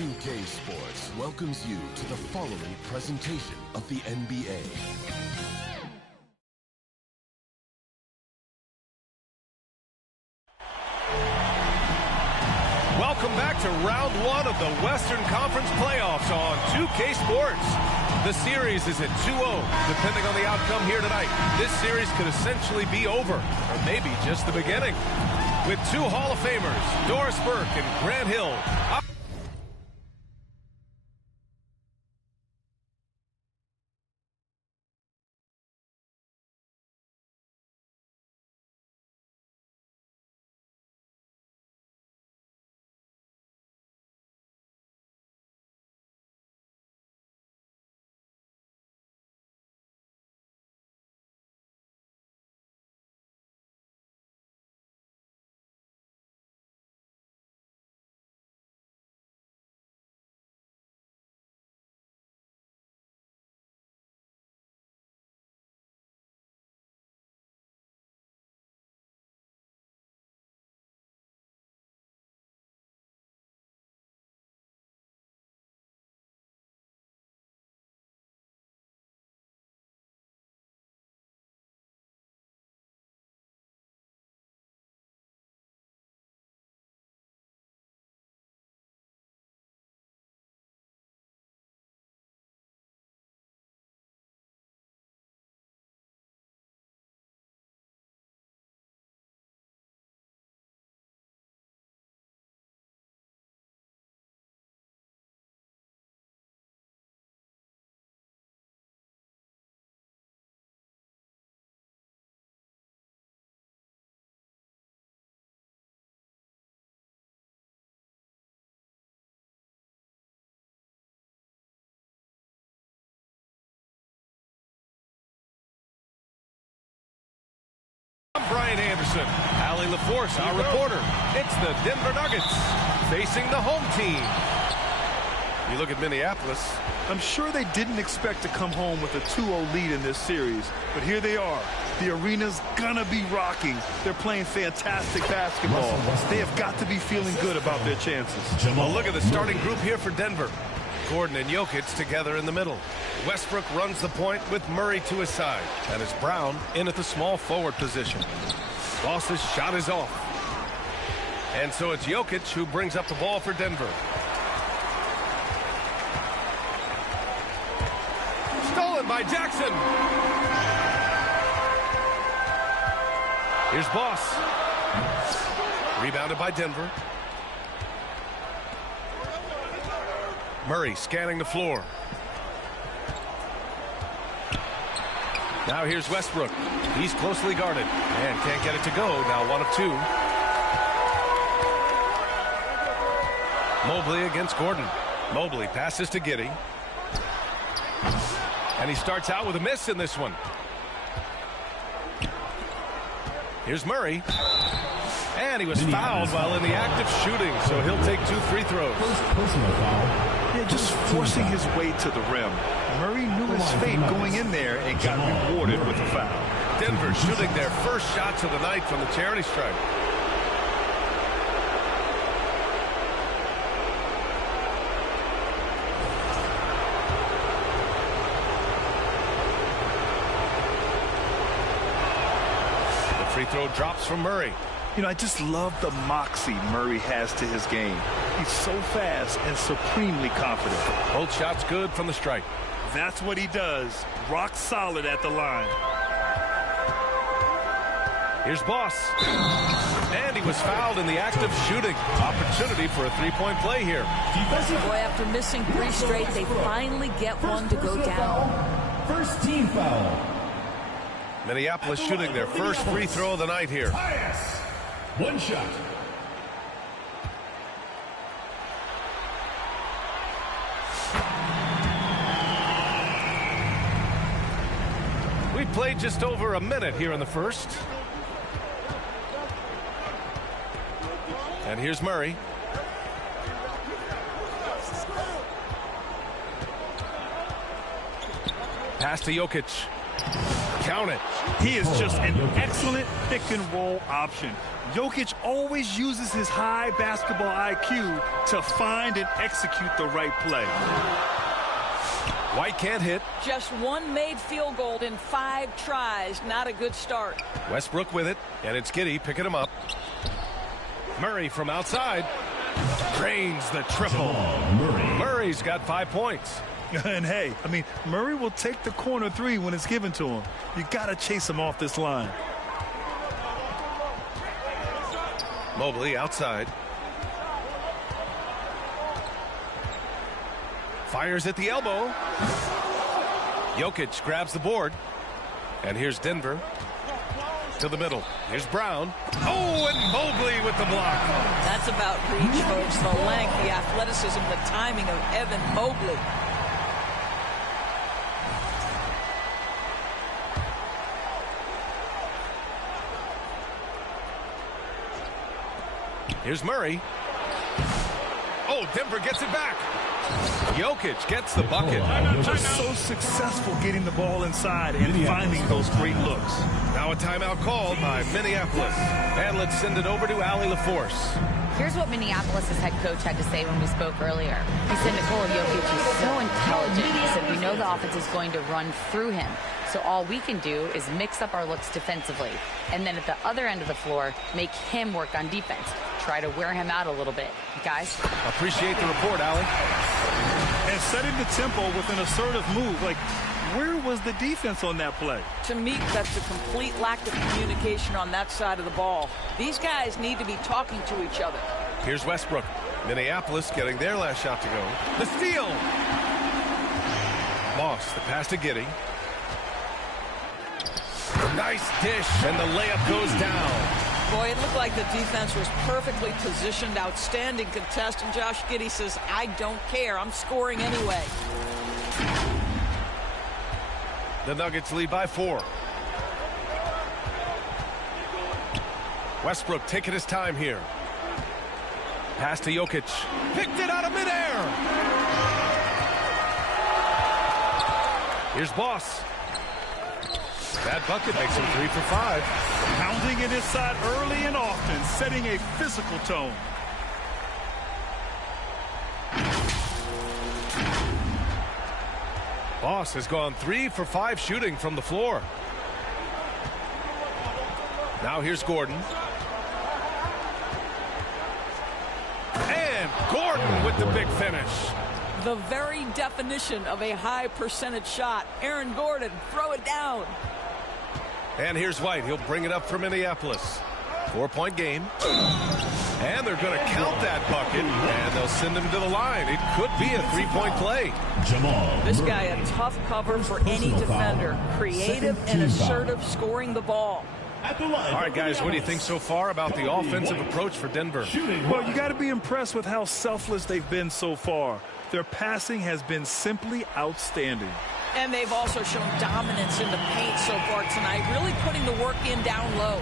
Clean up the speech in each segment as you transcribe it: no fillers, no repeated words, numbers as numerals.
2K Sports welcomes you to the following presentation of the NBA. Welcome back to round one of the Western Conference playoffs on 2K Sports. The series is at 2-0. Depending on the outcome here tonight, this series could essentially be over, or maybe just the beginning. With two Hall of Famers, Doris Burke and Grant Hill. I'm Brian Anderson. Allie LaForce, our reporter. It's the Denver Nuggets facing the home team. You look at Minneapolis. I'm sure they didn't expect to come home with a 2-0 lead in this series, but here they are. The arena's gonna be rocking. They're playing fantastic basketball. They have got to be feeling good about their chances. Well, look at the starting group here for Denver. Gordon and Jokic together in the middle. Westbrook runs the point with Murray to his side. And it's Brown in at the small forward position. Ross's shot is off. And so it's Jokic who brings up the ball for Denver. Stolen by Jackson. Here's Boss. Rebounded by Denver. Murray scanning the floor. Now here's Westbrook. He's closely guarded and can't get it to go. Now 1 of 2. Mobley against Gordon. Mobley passes to Giddey. And he starts out with a miss in this one. Here's Murray. And he was fouled while in the act of shooting, so he'll take 2 free throws. Personal foul. Yeah, just forcing his way to the rim. Murray knew his fate going in there and got rewarded with a foul. Denver shooting their first shots of the night from the charity stripe. The free throw drops from Murray. You know, I just love the moxie Murray has to his game. He's so fast and supremely confident. Both shots good from the stripe. That's what he does. Rock solid at the line. Here's Boss. And he was fouled in the act of shooting. Opportunity for a three-point play here. Boy, after missing 3 straight, they finally get one to go down. First team foul. Minneapolis shooting their first free throw of the night here. One shot. We played just over a minute here in the first. And here's Murray. Pass to Jokic. Count it. He is just an excellent pick-and-roll option. Jokic always uses his high basketball IQ to find and execute the right play. White can't hit. Just one made field goal in 5 tries. Not a good start. Westbrook with it, and it's Giddey picking him up. Murray from outside. Drains the triple. Murray's got 5 points. And hey, I mean, Murray will take the corner 3 when it's given to him. You got to chase him off this line. Mobley outside. Fires at the elbow. Jokic grabs the board. And here's Denver. To the middle. Here's Brown. Oh, and Mobley with the block. That's about reach, folks. The length, the athleticism, the timing of Evan Mobley. Here's Murray. Oh, Denver gets it back. Jokic gets the bucket. So successful getting the ball inside and finding those great looks. Now a timeout called by Minneapolis. And let's send it over to Allie LaForce. Here's what Minneapolis' head coach had to say when we spoke earlier. He said Nikola Jokic is so intelligent. He said we know the offense is going to run through him. So all we can do is mix up our looks defensively. And then at the other end of the floor, make him work on defense. Try to wear him out a little bit. Guys? Appreciate the report, Allie. And setting the tempo with an assertive move. Like, where was the defense on that play? To me, that's a complete lack of communication on that side of the ball. These guys need to be talking to each other. Here's Westbrook. Minneapolis getting their last shot to go. The steal. Moss, the pass to Giddey. Nice dish, and the layup goes down. Boy, it looked like the defense was perfectly positioned. Outstanding contest, and Josh Giddey says, I don't care. I'm scoring anyway. The Nuggets lead by 4. Westbrook taking his time here. Pass to Jokic. Picked it out of midair. Here's Boss. That bucket makes him 3 for 5. Pounding it inside early and often, setting a physical tone. Boss has gone 3 for 5 shooting from the floor. Now here's Gordon. And Gordon with the big finish. The very definition of a high percentage shot. Aaron Gordon, throw it down. And here's White. He'll bring it up for Minneapolis. 4-point game. And they're going to count that bucket. And they'll send him to the line. It could be a 3-point play. This guy a tough cover for any defender. Creative and assertive scoring the ball. All right, guys, what do you think so far about the offensive approach for Denver? Well, you got to be impressed with how selfless they've been so far. Their passing has been simply outstanding. And they've also shown dominance in the paint so far tonight, really putting the work in down low.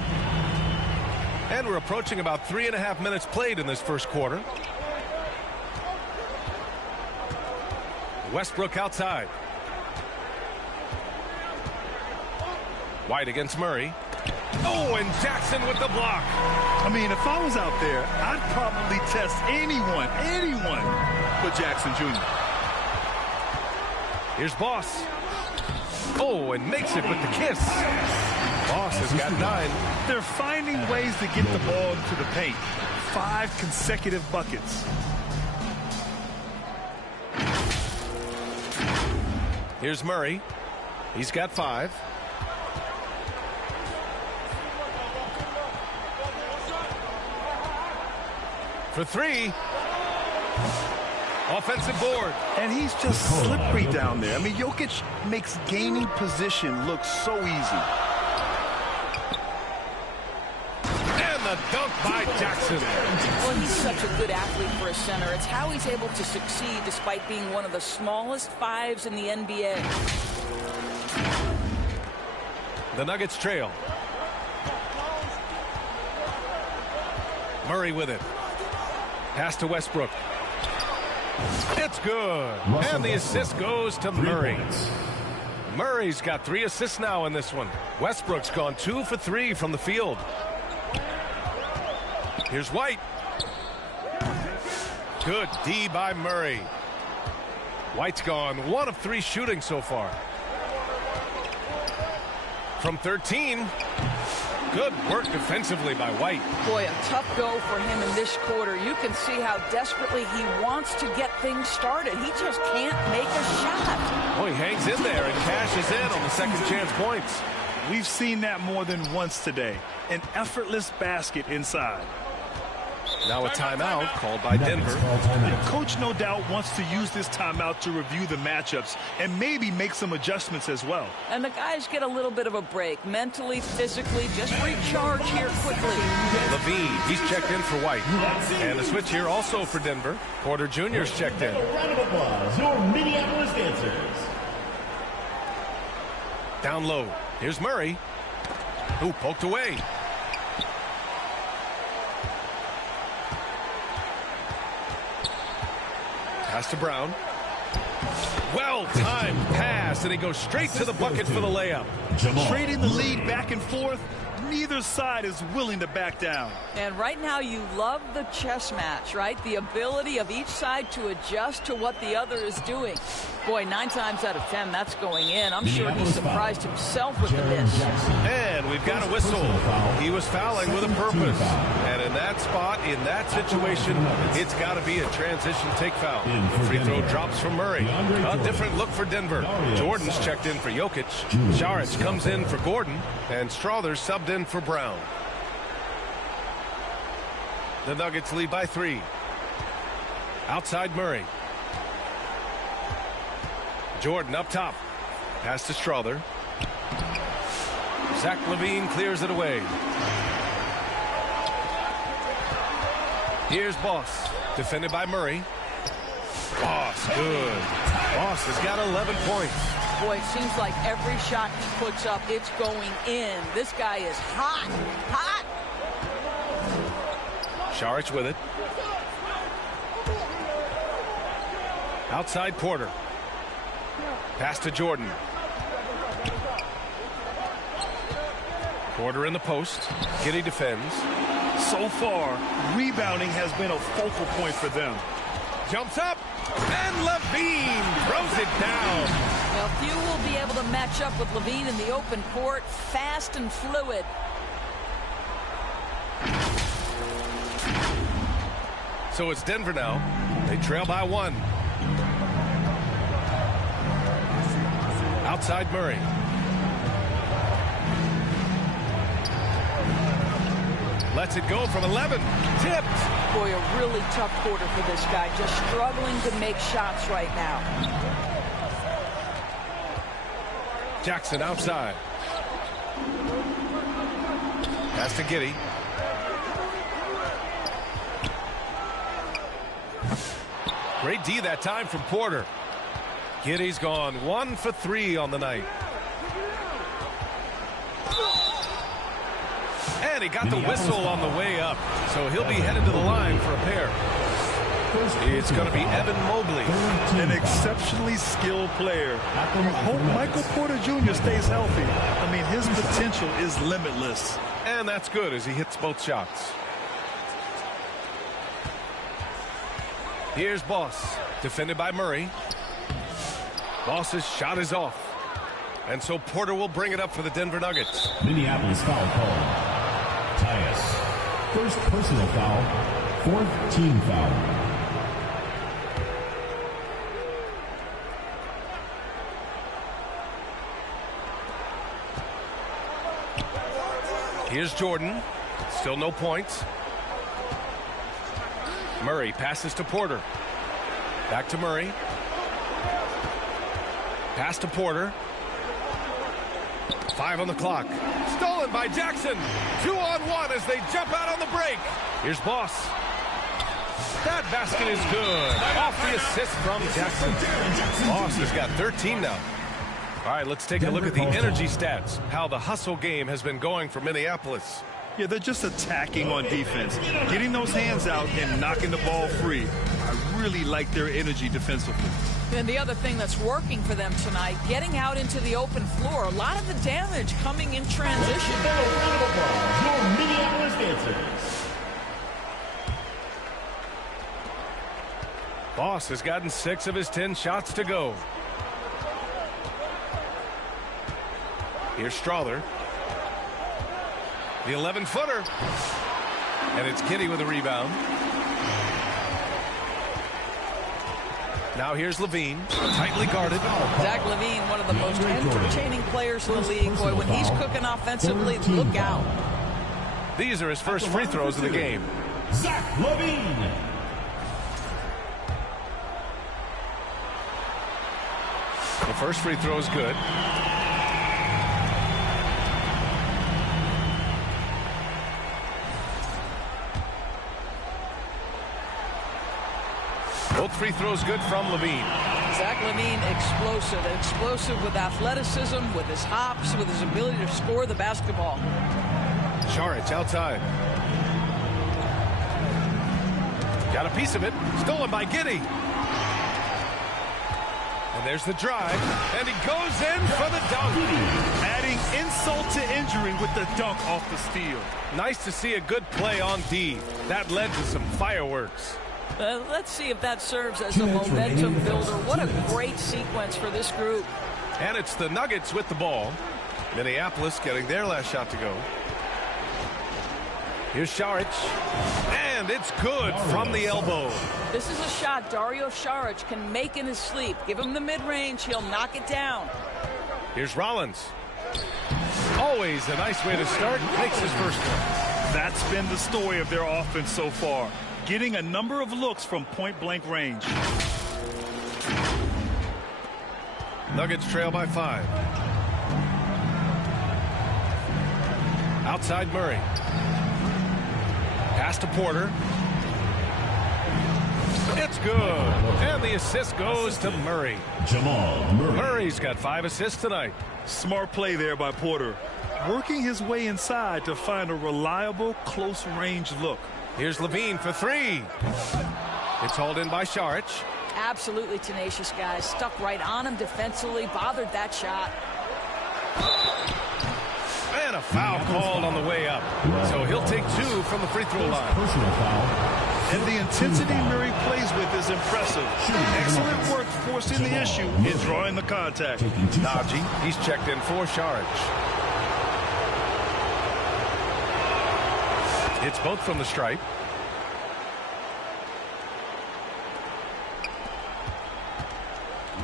And we're approaching about 3.5 minutes played in this first quarter. Westbrook outside. White against Murray. Oh, and Jackson with the block. I mean, if I was out there, I'd probably test anyone but Jackson Jr. Here's Boss. Oh, and makes it with the kiss. Boss has got 9. They're finding ways to get the ball into the paint. 5 consecutive buckets. Here's Murray. He's got 5. For 3. Offensive board. And he's just slippery down there. I mean, Jokic makes gaining position look so easy. And the dunk by Jackson. Well, he's such a good athlete for a center. It's how he's able to succeed despite being one of the smallest 5s in the NBA. The Nuggets trail. Murray with it. Pass to Westbrook. It's good. And the assist goes to Murray. Murray's got 3 assists now in this one. Westbrook's gone 2 for 3 from the field. Here's White. Good D by Murray. White's gone 1 of 3 shooting so far. From 13. Good work defensively by White. Boy, a tough go for him in this quarter. You can see how desperately he wants to get things started. He just can't make a shot. Oh, he hangs in there and cashes in on the second chance points. We've seen that more than once today. An effortless basket inside. Now a timeout called by Denver. Coach no doubt wants to use this timeout to review the matchups and maybe make some adjustments as well. And the guys get a little bit of a break. Mentally, physically, just recharge here quickly. Levine, he's checked in for White. And a switch here also for Denver. Porter Jr.'s checked in. A round of applause, your Minneapolis dancers. Down low. Here's Murray. Who poked away. Pass to Brown. Well-timed pass, and he goes straight to the bucket for the layup. Trading the lead back and forth. Neither side is willing to back down. And right now you love the chess match, right? The ability of each side to adjust to what the other is doing. Boy, 9 times out of 10, that's going in. I'm sure he surprised himself with the miss. And we've got a whistle. He was fouling with a purpose. And in that spot, in that situation, it's got to be a transition take foul. The free throw drops from Murray. A different look for Denver. Jordan's checked in for Jokic. Saric comes in for Gordon. And Strother's subbed in for Brown. The Nuggets lead by 3. Outside Murray. Jordan up top. Pass to Strother. Zach LaVine clears it away. Here's Boss. Defended by Murray. Boss, good. Boss has got 11 points. Boy, it seems like every shot he puts up, it's going in. This guy is hot, hot. Saric with it. Outside Porter. Pass to Jordan. Porter in the post. Giddey defends. So far, rebounding has been a focal point for them. Jumps up, and Levine throws it down. Well, few will be able to match up with Levine in the open court. Fast and fluid. So it's Denver now. They trail by 1. Outside Murray. Lets it go from 11. Tipped. Boy, a really tough quarter for this guy. Just struggling to make shots right now. Jackson outside. Pass to Giddey. Great D that time from Porter. Giddey's gone 1 for 3 on the night. And he got the whistle on the way up. So he'll be headed to the line for a pair. It's going to be Evan Mobley. An exceptionally skilled player. You hope Michael Porter Jr. stays healthy. I mean, his potential is limitless. And that's good as he hits both shots. Here's Boss. Defended by Murray. Boss's shot is off. And so Porter will bring it up for the Denver Nuggets. Minneapolis foul call. Tyus. First personal foul. 4th team foul. Here's Jordan. Still no points. Murray passes to Porter. Back to Murray. Pass to Porter. 5 on the clock. Stolen by Jackson. 2-on-1 as they jump out on the break. Here's Boss. That basket is good. Off the assist from Jackson. Boss has got 13 now. All right, let's take a look at the energy stats. How the hustle game has been going for Minneapolis. Yeah, they're just attacking on defense. Getting those hands out and knocking the ball free. I really like their energy defensively. And the other thing that's working for them tonight, getting out into the open floor. A lot of the damage coming in transition. Your Minneapolis dancers. Boss has gotten 6 of his 10 shots to go. Here's Strother. The 11-footer. And it's Giddy with a rebound. Now here's Levine, tightly guarded. Zach Levine, one of the most entertaining players in the league. Boy, when he's cooking offensively, look out. These are his first free throws of the game. Zach Levine. The first free throw is good. Both free throws good from Levine. Zach Levine, explosive with athleticism, with his hops, with his ability to score the basketball. Šarić outside. Got a piece of it. Stolen by Giddy. And there's the drive. And he goes in for the dunk. Adding insult to injury with the dunk off the steal. Nice to see a good play on D. That led to some fireworks. Let's see if that serves as a momentum builder. What a great sequence for this group. And it's the Nuggets with the ball. Minneapolis getting their last shot to go. Here's Šarić. And it's good from the elbow. This is a shot Dario Šarić can make in his sleep. Give him the mid-range. He'll knock it down. Here's Rollins. Always a nice way to start. Makes his first one. That's been the story of their offense so far. Getting a number of looks from point-blank range. Nuggets trail by 5. Outside Murray. Pass to Porter. It's good. And the assist goes to Murray. Jamal Murray. Murray's got 5 assists tonight. Smart play there by Porter. Working his way inside to find a reliable, close-range look. Here's Levine for 3. It's hauled in by Šarić. Absolutely tenacious, guys. Stuck right on him defensively. Bothered that shot. And a foul called on the way up. So he'll take 2 from the free throw line. Personal foul. And the intensity Murray plays with is impressive. Excellent work forcing the issue and drawing the contact. Najee, he's checked in for Šarić. It's both from the stripe.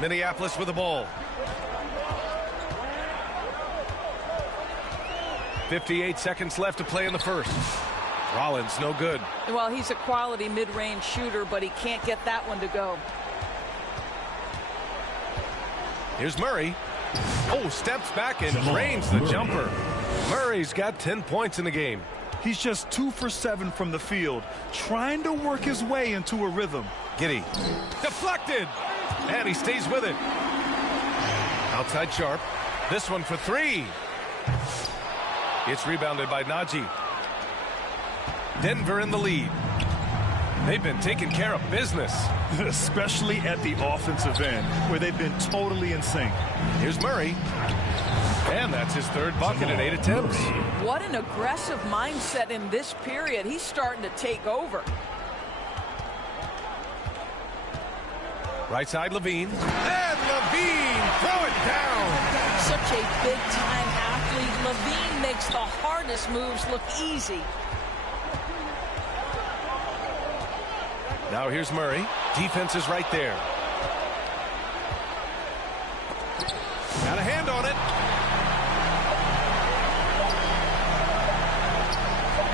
Minneapolis with the ball. 58 seconds left to play in the first. Rollins, no good. Well, he's a quality mid-range shooter, but he can't get that one to go. Here's Murray. Oh, steps back and drains the jumper. Murray's got 10 points in the game. He's just 2 for 7 from the field, trying to work his way into a rhythm. Giddy. Deflected. And he stays with it. Outside Sharp. This one for 3. It's rebounded by Najee. Denver in the lead. They've been taking care of business. Especially at the offensive end, where they've been totally in sync. Here's Murray. And that's his 3rd bucket in 8 attempts. What an aggressive mindset in this period. He's starting to take over. Right side, Levine. And Levine, throw it down. Such a big-time athlete. Levine makes the hardest moves look easy. Now here's Murray. Defense is right there. Got a hand on it.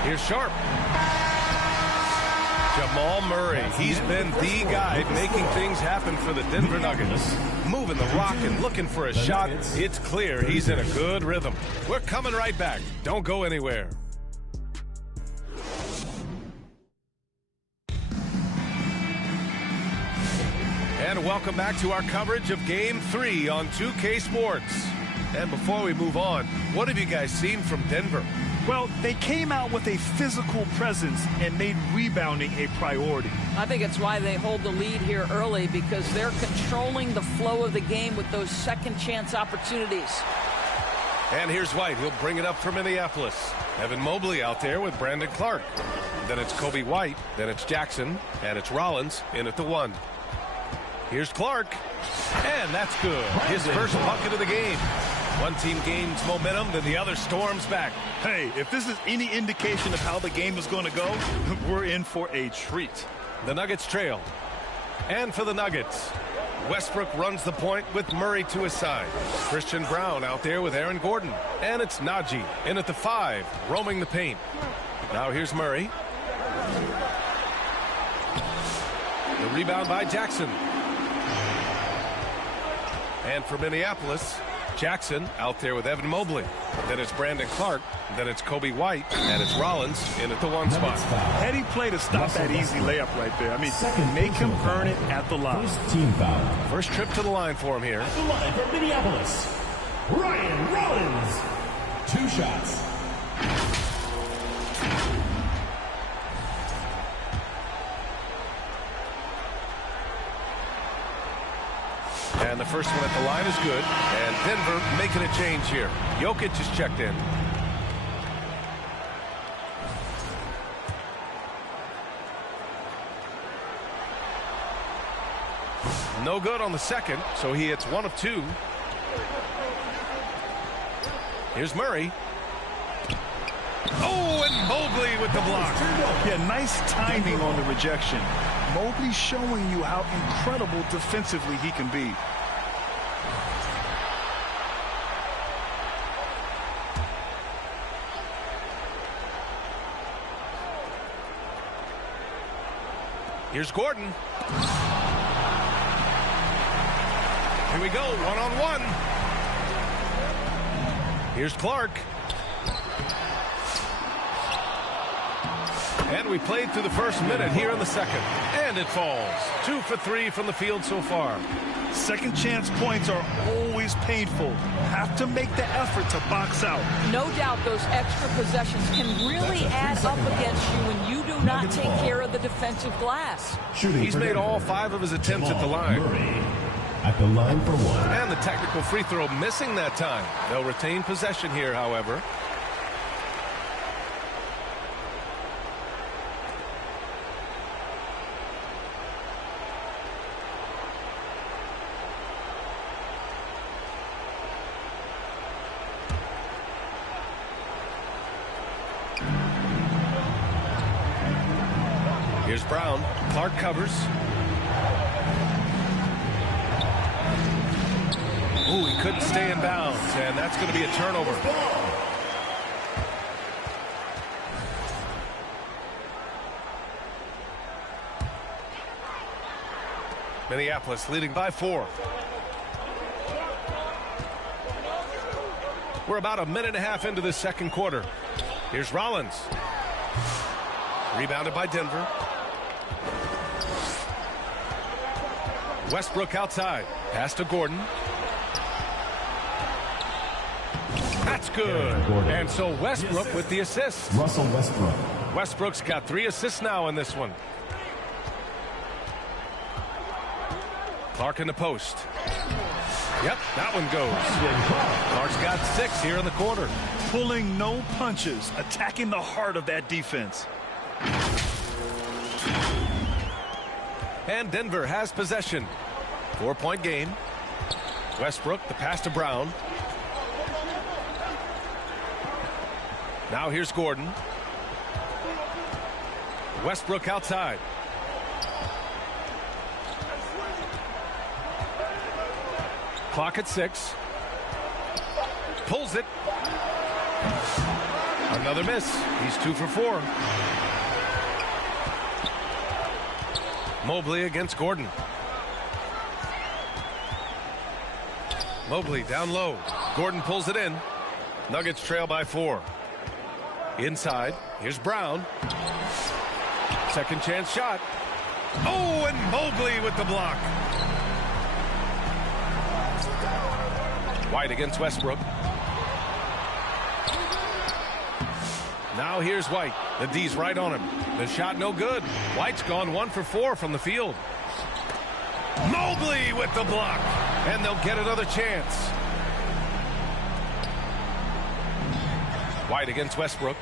Here's Sharp. Jamal Murray. He's been the guy making things happen for the Denver Nuggets. Moving the rock and looking for a shot. It's clear he's in a good rhythm. We're coming right back. Don't go anywhere. And welcome back to our coverage of Game 3 on 2K Sports. And before we move on, what have you guys seen from Denver? Well, they came out with a physical presence and made rebounding a priority. I think it's why they hold the lead here early, because they're controlling the flow of the game with those second chance opportunities. And here's White. He'll bring it up for Minneapolis. Evan Mobley out there with Brandon Clark. Then it's Kobe White. Then it's Jackson. And it's Rollins in at the 1. Here's Clark. And that's good. His first bucket of the game. One team gains momentum, then the other storms back. Hey, if this is any indication of how the game is going to go, we're in for a treat. The Nuggets trail. And for the Nuggets, Westbrook runs the point with Murray to his side. Christian Brown out there with Aaron Gordon. And it's Najee in at the 5, roaming the paint. Now here's Murray. The rebound by Jackson. And for Minneapolis, Jackson out there with Evan Mobley. Then it's Brandon Clark. Then it's Kobe White. And it's Rollins in at the 1 spot. Heady play to stop that easy layup right there. I mean, make him earn it at the line. Team foul. First trip to the line for him here. At the line from Minneapolis, Ryan Rollins. 2 shots. And the first one at the line is good. And Denver making a change here. Jokic is checked in. No good on the second, so he hits 1 of 2. Here's Murray. Oh, and Mobley with the block. Yeah, nice timing on the rejection. Mobley showing you how incredible defensively he can be. Here's Gordon. Here we go, 1-on-1. Here's Clark. And we played through the first minute here in the second. And it falls. 2 for 3 from the field so far. Second chance points are always painful. Have to make the effort to box out. No doubt those extra possessions can really add up against you when you do not take care of the defensive glass. He's made all 5 of his attempts at the line. Murray at the line for 1. And the technical free throw missing that time. They'll retain possession here, however. Here's Brown. Clark covers. Ooh, he couldn't stay in bounds, and that's going to be a turnover. Minneapolis leading by 4. We're about a minute and a half into this second quarter. Here's Rollins. Rebounded by Denver. Westbrook outside. Pass to Gordon. That's good. And so Westbrook with the assist. Russell Westbrook. Westbrook's got 3 assists now in this one. Clark in the post. Yep, that one goes. Clark's got 6 here in the quarter. Pulling no punches, attacking the heart of that defense. And Denver has possession. 4-point game. Westbrook, the pass to Brown. Now here's Gordon. Westbrook outside. Clock at 6. Pulls it. Another miss. He's 2 for 4. Mobley against Gordon. Mobley down low. Gordon pulls it in. Nuggets trail by 4. Inside. Here's Brown. Second chance shot. Oh, and Mobley with the block. White against Westbrook. Now here's White. The D's right on him. The shot no good. White's gone 1 for 4 from the field. Mobley with the block. And they'll get another chance. White against Westbrook.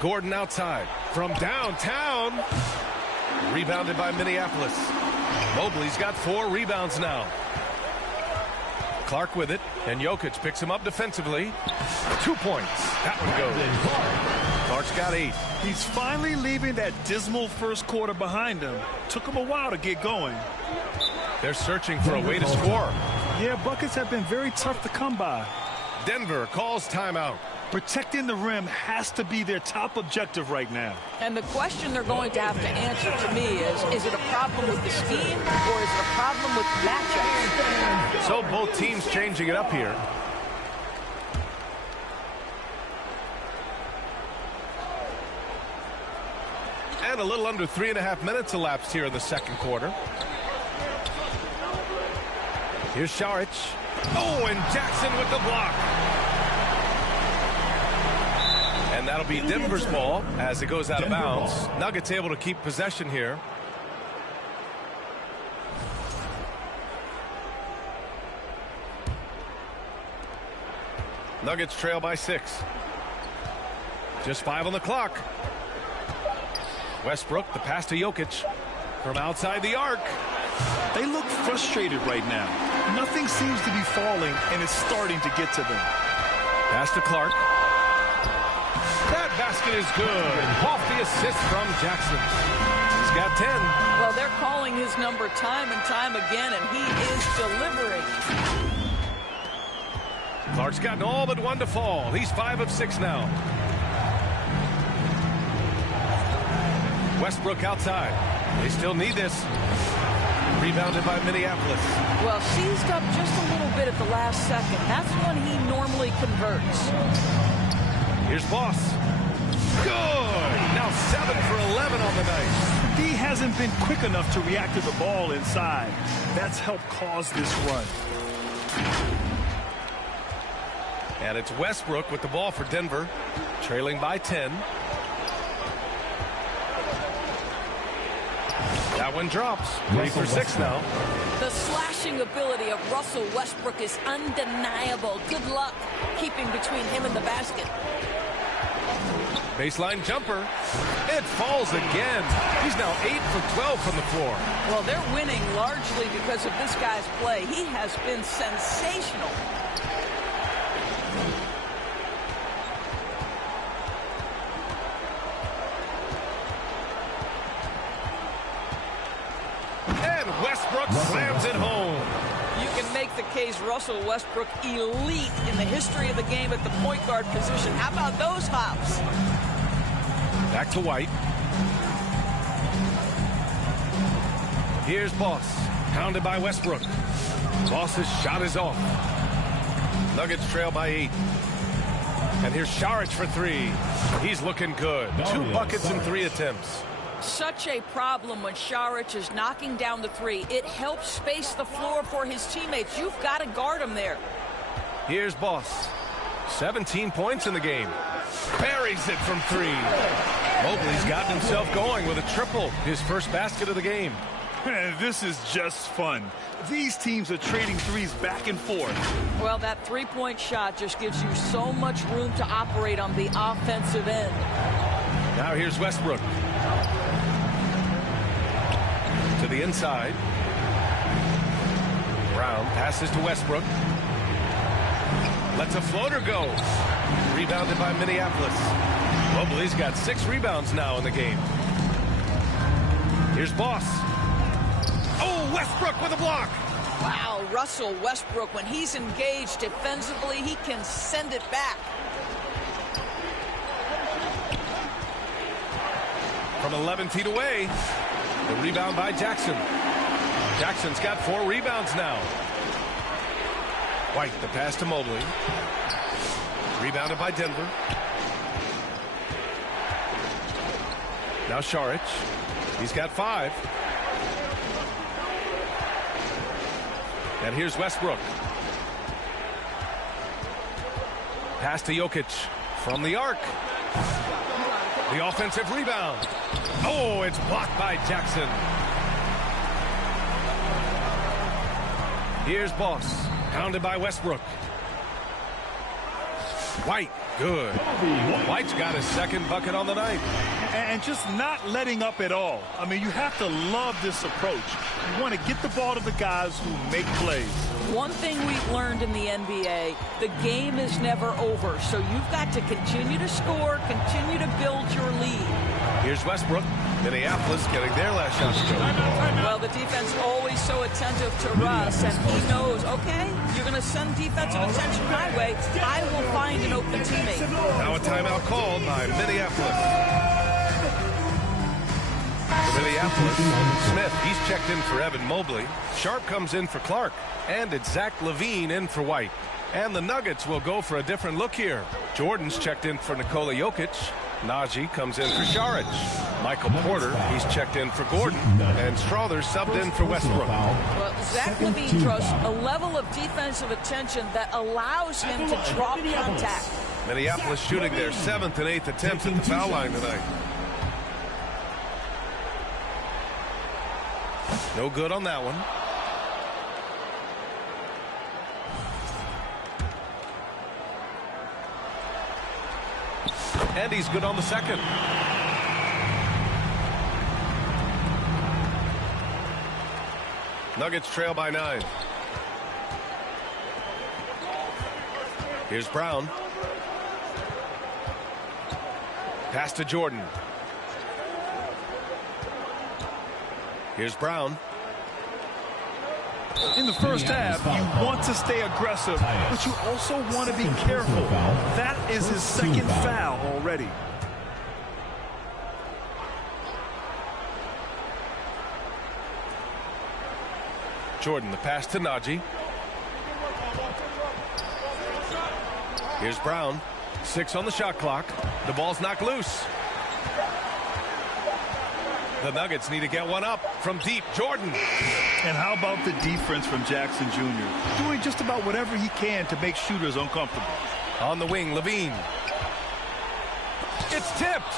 Gordon outside. from downtown. Rebounded by Minneapolis. Mobley's got 4 rebounds now. Clark with it, and Jokic picks him up defensively. 2 points. That one goes. Clark's got 8. He's finally leaving that dismal first quarter behind him. Took him a while to get going. They're searching for a way to score. Yeah, buckets have been very tough to come by. Denver calls timeout. Protecting the rim has to be their top objective right now. And the question they're going to have to answer to me is it a problem with the scheme or is it a problem with matchups? So both teams changing it up here. And a little under 3.5 minutes elapsed here in the second quarter. Here's Saric. Oh, and Jackson with the block. And that'll be Denver's ball as it goes out of bounds. Nuggets able to keep possession here. Nuggets trail by 6. Just 5 on the clock. Westbrook, the pass to Jokic from outside the arc. They look frustrated right now. Nothing seems to be falling, and it's starting to get to them. Pass to Clark. That basket is good. Off the assist from Jackson. He's got 10. Well, they're calling his number time and time again, and he is delivering. Clark's gotten all but 1 to fall. He's 5 of 6 now. Westbrook outside. They still need this. Rebounded by Minneapolis. Well, seized up just a little bit at the last second. That's when he normally converts. Here's Boss. Good. Now 7 for 11 on the night. D hasn't been quick enough to react to the ball inside. That's helped cause this run. And it's Westbrook with the ball for Denver, trailing by 10. That one drops. 3 for 6 now. The slashing ability of Russell Westbrook is undeniable. Good luck keeping between him and the basket. Baseline jumper. It falls again. He's now 8 for 12 from the floor. Well, they're winning largely because of this guy's play. He has been sensational. And Westbrook slams it home. You can make the case Russell Westbrook elite in the history of the game at the point guard position. How about those hops? Back to White. Here's Boss. Pounded by Westbrook. Boss's shot is off. Nuggets trail by 8. And here's Saric for 3. He's looking good. 2 buckets in 3 attempts. Such a problem when Saric is knocking down the 3. It helps space the floor for his teammates. You've got to guard him there. Here's Boss. 17 points in the game. Buries it from 3. Mobley's gotten himself going with a triple. His first basket of the game. This is just fun. These teams are trading threes back and forth. Well, that three-point shot just gives you so much room to operate on the offensive end. Now here's Westbrook. To the inside. Brown passes to Westbrook. Lets a floater go. Rebounded by Minneapolis. Mobley's got 6 rebounds now in the game. Here's Boss. Oh, Westbrook with a block. Wow, Russell Westbrook, when he's engaged defensively, he can send it back. From 11 feet away. The rebound by Jackson. Jackson's got 4 rebounds now. White, the pass to Mobley. Rebounded by Denver. Now Saric. He's got 5. And here's Westbrook. Pass to Jokic from the arc. The offensive rebound. Oh, it's blocked by Jackson. Here's Boss. Pounded by Westbrook. White Good. White's got his second bucket on the night. And just not letting up at all. I mean, you have to love this approach. You want to get the ball to the guys who make plays. One thing we've learned in the NBA, the game is never over. So you've got to continue to score, continue to build your lead. Here's Westbrook. Minneapolis getting their last shot to go. Well, the defense always so attentive to Russ, and he knows, okay, you're going to send defensive attention my way. I will find an open teammate. Now a timeout called by Minneapolis. For Minneapolis, Smith, he's checked in for Evan Mobley. Sharp comes in for Clark. And it's Zach LaVine in for White. And the Nuggets will go for a different look here. Jordan's checked in for Nikola Jokic. Najee comes in for Saric. Michael Porter, he's checked in for Gordon. And Strother's subbed in for Westbrook. Well, Zach LaVine draws a level of defensive attention that allows him to drop contact. Minneapolis shooting their 7th and 8th attempts at the foul line tonight. No good on that one. And he's good on the second. Nuggets trail by 9. Here's Brown. Pass to Jordan. Here's Brown. In the first half, you want to stay aggressive, but you also want to be careful. That is his second foul already. Jordan, the pass to Najee. Here's Brown. 6 on the shot clock. The ball's knocked loose. The Nuggets need to get one up from deep. Jordan. And how about the defense from Jackson Jr.? Doing just about whatever he can to make shooters uncomfortable. On the wing, LaVine. It's tipped.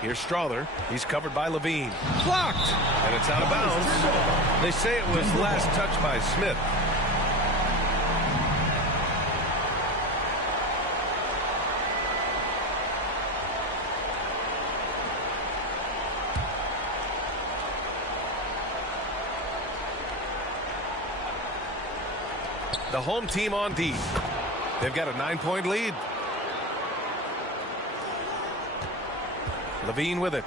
Here's Strother. He's covered by LaVine. Blocked. And it's out of bounds. They say it was last touched by Smith. The home team on D. They've got a 9-point lead. LaVine with it.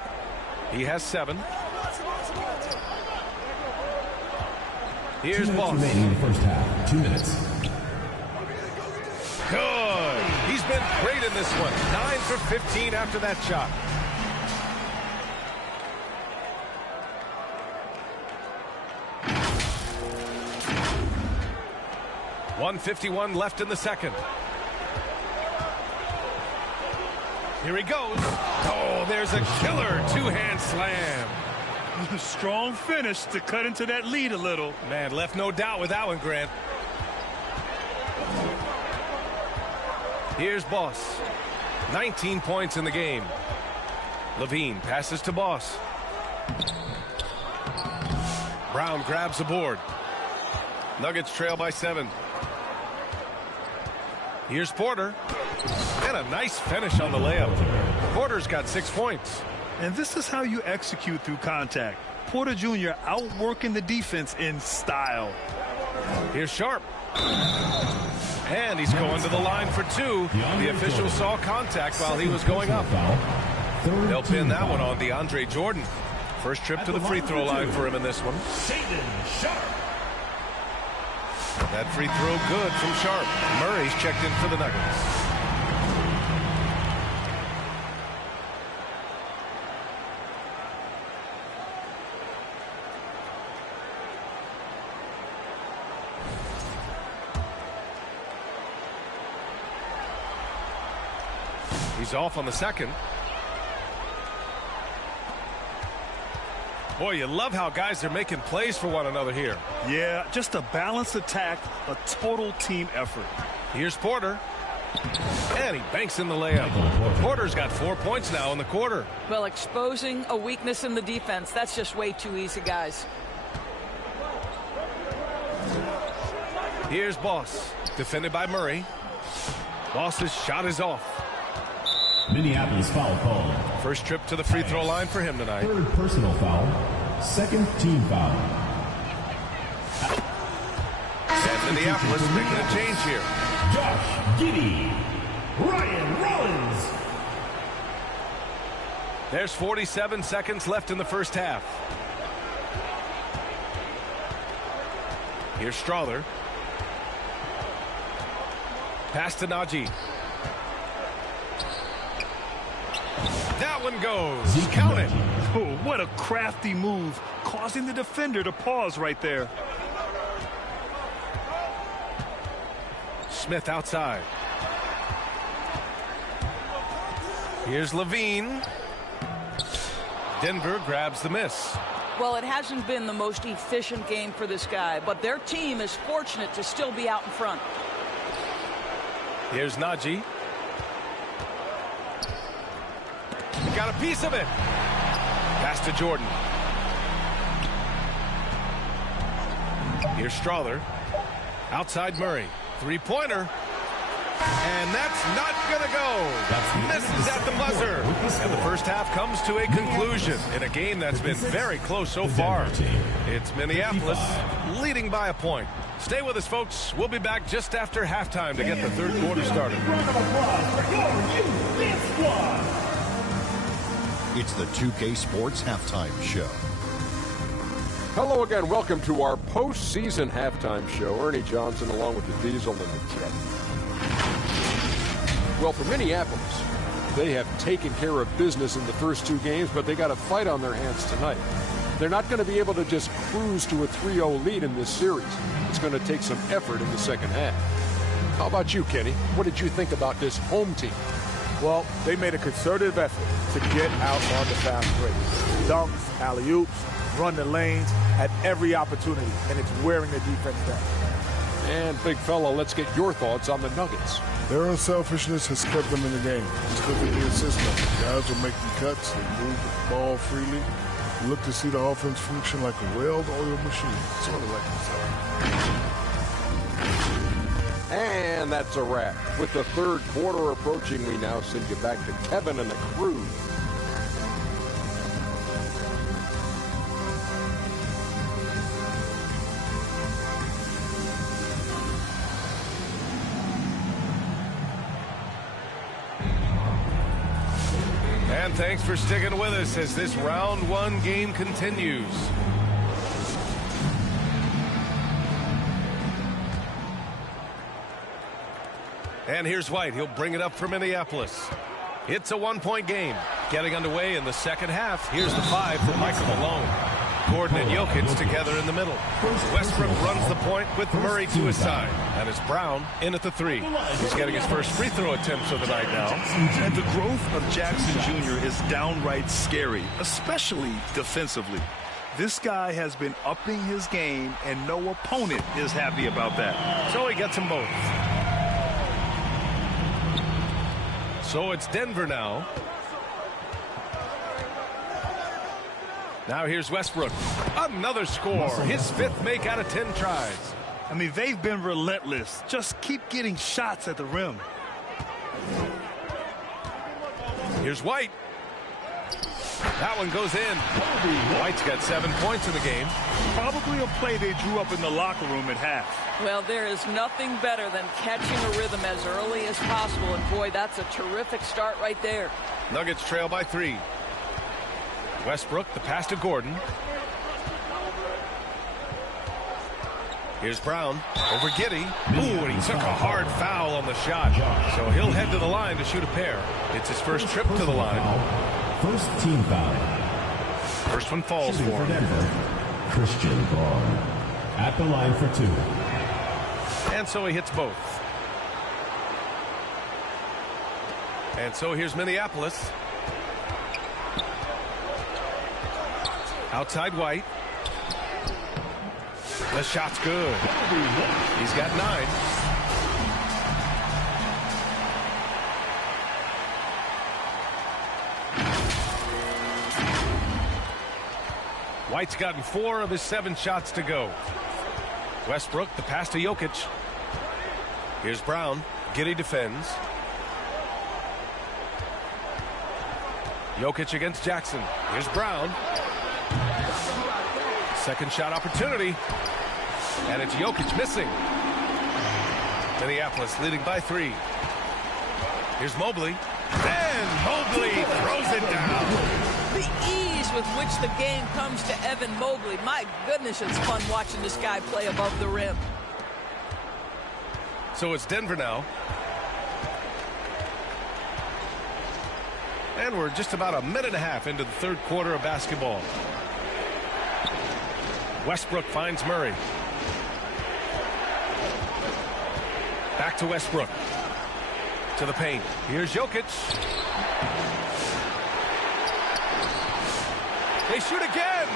He has 7. Here's Boss. Remaining in the first half. 2 minutes. Good. He's been great in this one. 9 for 15 after that shot. .151 left in the second. Here he goes. Oh, there's a killer two-hand slam. Strong finish to cut into that lead a little. Man, left no doubt with that one, Grant. Here's Boss. 19 points in the game. LaVine passes to Boss. Brown grabs the board. Nuggets trail by 7. Here's Porter. And a nice finish on the layup. Porter's got 6 points. And this is how you execute through contact. Porter Jr. outworking the defense in style. Here's Sharp. And he's going to the line for 2. The official saw contact while he was going up. They'll pin that one on DeAndre Jordan. First trip to the free throw line for him in this one. That free throw good from Sharp. Murray's checked in for the Nuggets. He's off on the second. Boy, you love how guys are making plays for one another here. Yeah, just a balanced attack, a total team effort. Here's Porter. And he banks in the layup. Porter's got 4 points now in the quarter. Well, exposing a weakness in the defense, that's just way too easy, guys. Here's Boss. Defended by Murray. Boss's shot is off. Minneapolis foul call. First trip to the free throw line for him tonight. Third personal foul. Second team foul. And Minneapolis making a change here. Josh Giddey. Ryan Rollins. There's 47 seconds left in the first half. Here's Strother. Pass to Najee. That one goes. Count it. Oh, what a crafty move, causing the defender to pause right there. Smith outside. Here's Levine. Denver grabs the miss. Well, it hasn't been the most efficient game for this guy, but their team is fortunate to still be out in front. Here's Najee. Got a piece of it. Pass to Jordan. Here's Strother. Outside Murray. Three-pointer. And that's not going to go. Misses at the buzzer. And the first half comes to a conclusion in a game that's been very close so far. It's Minneapolis leading by a point. Stay with us, folks. We'll be back just after halftime to get the third quarter started. Round of applause for your UVic squad. It's the 2K Sports Halftime Show. Hello again. Welcome to our postseason halftime show. Ernie Johnson along with the Diesel and the Jet. Well, for Minneapolis, they have taken care of business in the first two games, but they got a fight on their hands tonight. They're not going to be able to just cruise to a 3-0 lead in this series. It's going to take some effort in the second half. How about you, Kenny? What did you think about this home team? Well, they made a concerted effort to get out on the fast break. Dunks, alley-oops, run the lanes at every opportunity, and it's wearing the defense down. And, big fella, let's get your thoughts on the Nuggets. Their unselfishness has kept them in the game. Just look at the assist numbers. Guys are making cuts. They move the ball freely. You look to see the offense function like a well-oiled machine, sort of like this. And that's a wrap. With the third quarter approaching, we now send you back to Kevin and the crew. And thanks for sticking with us as this round one game continues. And here's White. He'll bring it up for Minneapolis. It's a one-point game. Getting underway in the second half. Here's the 5 for Michael Malone. Gordon and Jokic together in the middle. Westbrook runs the point with Murray to his side. And it's Brown in at the 3. He's getting his first free throw attempt of the night now. And the growth of Jackson Jr. is downright scary, especially defensively. This guy has been upping his game, and no opponent is happy about that. So he gets them both. So it's Denver now. Now here's Westbrook. Another score. His 5th make out of 10 tries. I mean, they've been relentless. Just keep getting shots at the rim. Here's White. That one goes in. White's got 7 points in the game. Probably a play they drew up in the locker room at half. Well, there is nothing better than catching a rhythm as early as possible. And, boy, that's a terrific start right there. Nuggets trail by 3. Westbrook, the pass to Gordon. Here's Brown over Giddey. Ooh, and he took a hard foul on the shot. So he'll head to the line to shoot a pair. It's his first trip to the line. First team foul. First one falls for him. Denver, Christian Braun at the line for 2. And so he hits both. And so here's Minneapolis. Outside White. The shot's good. He's got 9. White's gotten 4 of his 7 shots to go. Westbrook, the pass to Jokic. Here's Brown. Giddey defends. Jokic against Jackson. Here's Brown. Second shot opportunity. And it's Jokic missing. Minneapolis leading by 3. Here's Mobley. And Mobley throws it down. The ease with which the game comes to Evan Mobley. My goodness, it's fun watching this guy play above the rim. So it's Denver now. And we're just about a minute and a half into the third quarter of basketball. Westbrook finds Murray. Back to Westbrook. To the paint. Here's Jokic. They shoot again.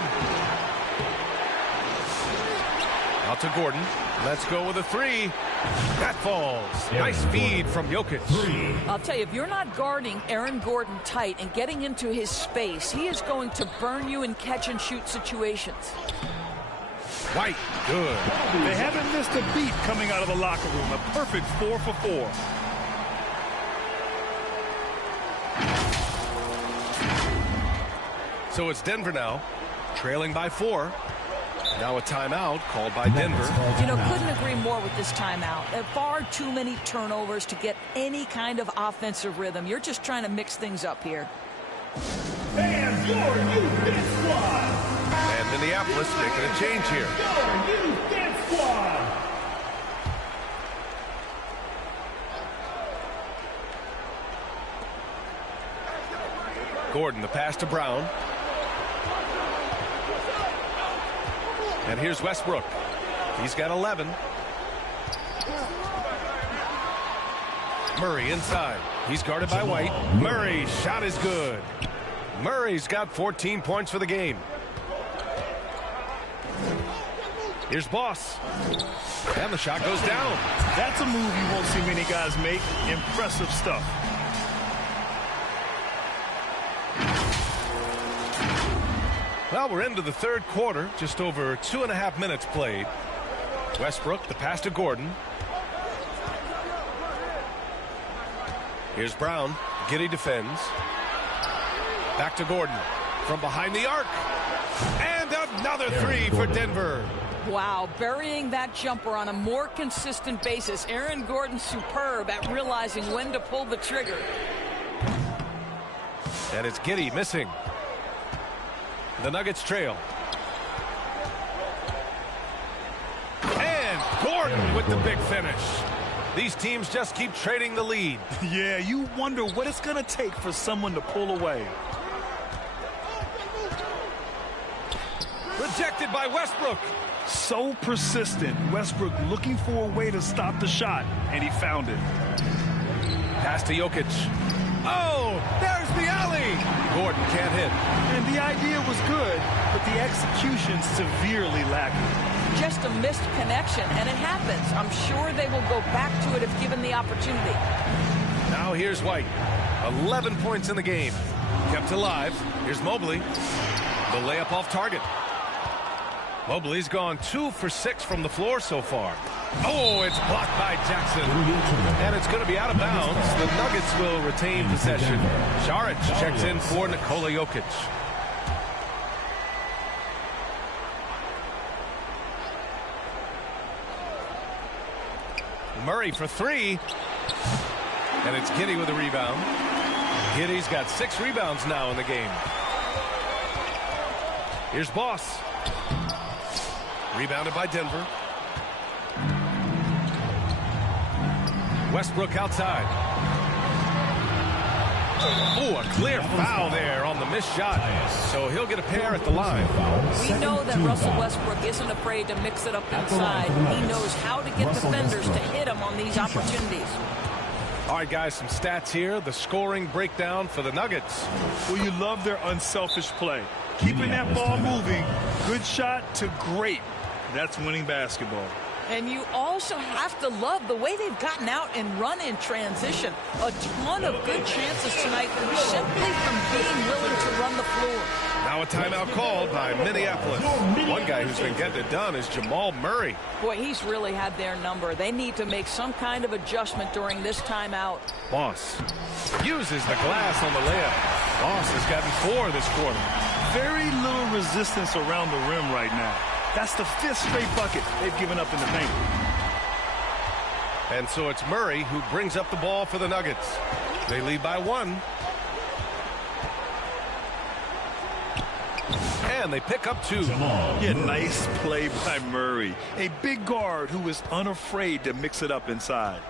Out to Gordon. Let's go with a 3. That falls. Nice feed from Jokic. I'll tell you, if you're not guarding Aaron Gordon tight and getting into his space, he is going to burn you in catch-and-shoot situations. White, good. They haven't missed a beat coming out of the locker room. A perfect 4 for 4. So it's Denver now, trailing by 4. Now a timeout called by Denver. You know, couldn't agree more with this timeout. Far too many turnovers to get any kind of offensive rhythm. You're just trying to mix things up here. And your youth dance squad. And Minneapolis making a change here. Your youth dance squad. Gordon, the pass to Brown. And here's Westbrook. He's got 11. Murray inside. He's guarded by White. Murray's shot is good. Murray's got 14 points for the game. Here's Boss. And the shot goes down. That's a move you won't see many guys make. Impressive stuff. Well, we're into the third quarter. Just over 2.5 minutes played. Westbrook, the pass to Gordon. Here's Brown. Giddey defends. Back to Gordon. From behind the arc. And another 3 for Denver. Wow, burying that jumper on a more consistent basis. Aaron Gordon superb at realizing when to pull the trigger. And it's Giddey missing. The Nuggets trail. And Gordon with the big finish. These teams just keep trading the lead. Yeah, you wonder what it's going to take for someone to pull away. Rejected by Westbrook. So persistent. Westbrook looking for a way to stop the shot, and he found it. Pass to Jokic. Oh, there's the alley. Gordon can't hit. And the idea was good, but the execution severely lacking. Just a missed connection, and it happens. I'm sure they will go back to it if given the opportunity. Now here's White. 11 points in the game. Kept alive. Here's Mobley. The layup off target. Mobley's gone 2 for 6 from the floor so far. Oh, it's blocked by Jackson. And it's going to be out of bounds. The Nuggets will retain possession. Šarić checks in for Nikola Jokic. Murray for 3. And it's Giddey with a rebound. Giddey's got 6 rebounds now in the game. Here's Boss. Rebounded by Denver. Westbrook outside. Oh, a clear foul there on the missed shot. So he'll get a pair at the line. We know that Russell Westbrook isn't afraid to mix it up inside. He knows how to get defenders to hit him on these opportunities. All right, guys, some stats here. The scoring breakdown for the Nuggets. Well, you love their unselfish play. Keeping that ball moving. Good shot to great. That's winning basketball. And you also have to love the way they've gotten out and run in transition. A ton of good chances tonight simply from being willing to run the floor. Now a timeout called by Minneapolis. One guy who's been getting it done is Jamal Murray. Boy, he's really had their number. They need to make some kind of adjustment during this timeout. Boss uses the glass on the layup. Boss has gotten 4 this quarter. Very little resistance around the rim right now. That's the 5th straight bucket they've given up in the paint. And so it's Murray who brings up the ball for the Nuggets. They lead by 1. And they pick up 2. Yeah, nice play by Murray. A big guard who is unafraid to mix it up inside.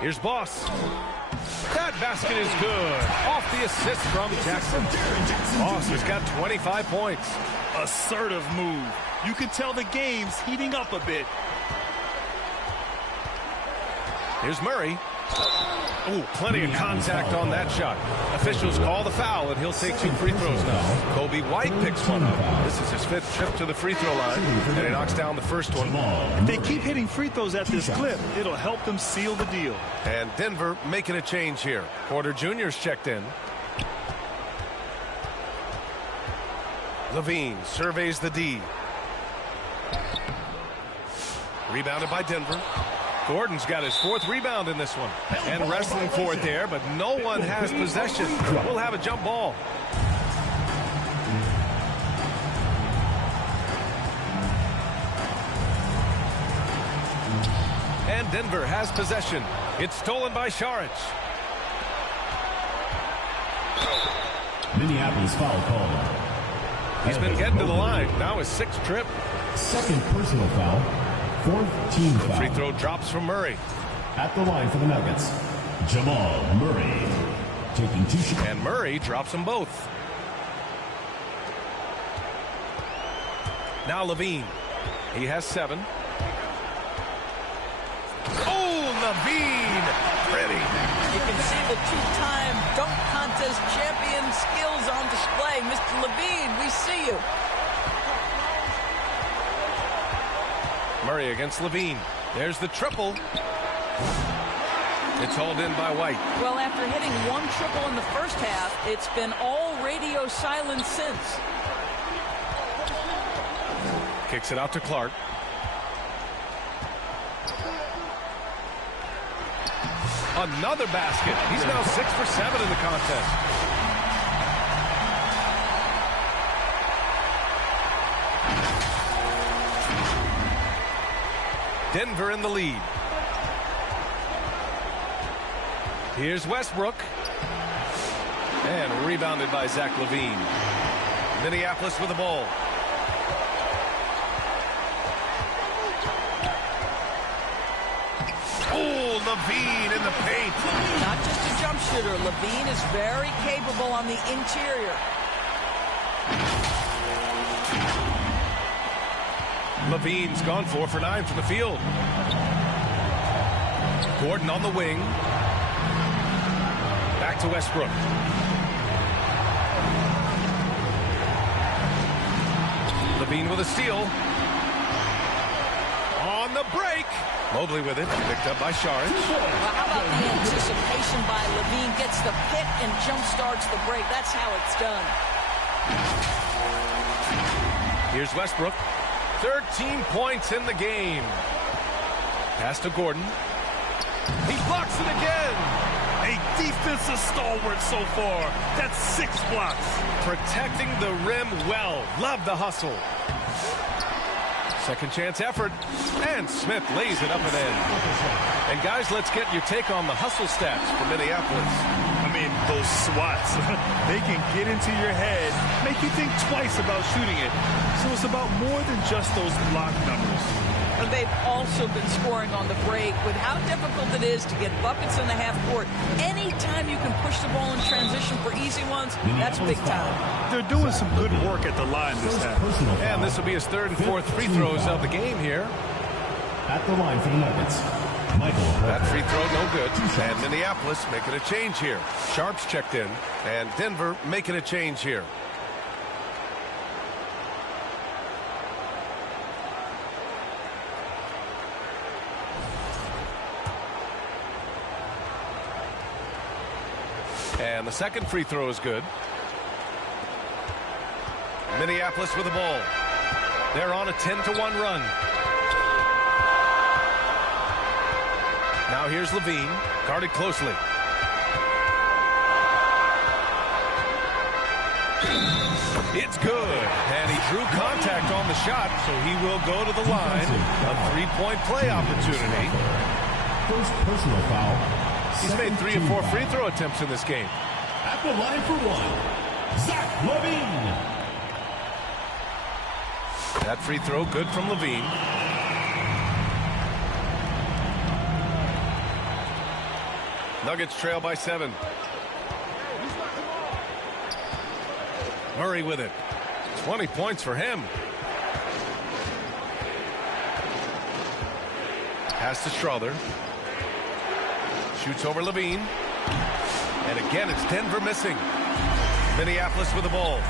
Here's Boss. That basket is good. Off the assist from Jackson. Boss has got 25 points. Assertive move. You can tell the game's heating up a bit. Here's Murray. Ooh, plenty of contact on that shot. Officials call the foul, and he'll take 2 free throws now. Kobe White picks one up. This is his 5th trip to the free throw line, and he knocks down the first one. If they keep hitting free throws at this clip, it'll help them seal the deal. And Denver making a change here. Porter Jr.'s checked in. Levine surveys the D. Rebounded by Denver. Gordon's got his 4th rebound in this one. And wrestling for it there, but no one has possession. We'll have a jump ball. And Denver has possession. It's stolen by Saric. Minneapolis foul called. He's been getting to the line. Now his 6th trip. 2nd personal foul. 4th team foul. Free throw drops from Murray. At the line for the Nuggets, Jamal Murray taking 2 shots. And Murray drops them both. Now Levine. He has 7. Oh, Levine! Pretty. You can see the 2-time dunk contest champion skills on display. Mr. Levine, we see you. Murray against Levine. There's the triple. It's hauled in by White. Well, after hitting 1 triple in the first half, it's been all radio silence since. Kicks it out to Clark. Another basket. He's now 6 for 7 in the contest. Denver in the lead. Here's Westbrook. And rebounded by Zach LaVine. Minneapolis with the ball. Oh, LaVine in the paint. Not just a jump shooter. LaVine is very capable on the interior. LaVine's gone 4 for 9 from the field. Gordon on the wing. Back to Westbrook. LaVine with a steal. On the break. Mobley with it. Picked up by Saric. Well, how about the anticipation by LaVine? Gets the pick and jump starts the break. That's how it's done. Here's Westbrook. 13 points in the game. Pass to Gordon. He blocks it again. A defensive stalwart so far. That's 6 blocks. Protecting the rim well. Love the hustle. Second chance effort. And Smith lays it up and in. And guys, let's get your take on the hustle stats for Minneapolis. I mean, those swats, they can get into your head, make you think twice about shooting it. So it's about more than just those block numbers. And they've also been scoring on the break with how difficult it is to get buckets in the half court. Anytime you can push the ball in transition for easy ones, that's big time. They're doing some good work at the line this half. And this will be his 3rd and 4th free throws of the game here. At the line for the Nuggets, Michael. That free throw no good. And Minneapolis making a change here. Sharp's checked in. And Denver making a change here. And the second free throw is good. Minneapolis with the ball. They're on a 10-1 run. Now here's Levine, guarded closely. It's good, and he drew contact on the shot, so he will go to the line. A three-point play opportunity. First personal foul. He's made 3 or 4 free throw attempts in this game. At the line for one, Zach Levine. That free throw good from Levine. Nuggets trail by 7. Murray with it. 20 points for him. Pass to Strother. Shoots over Levine. And again, it's Denver missing. Minneapolis with the ball.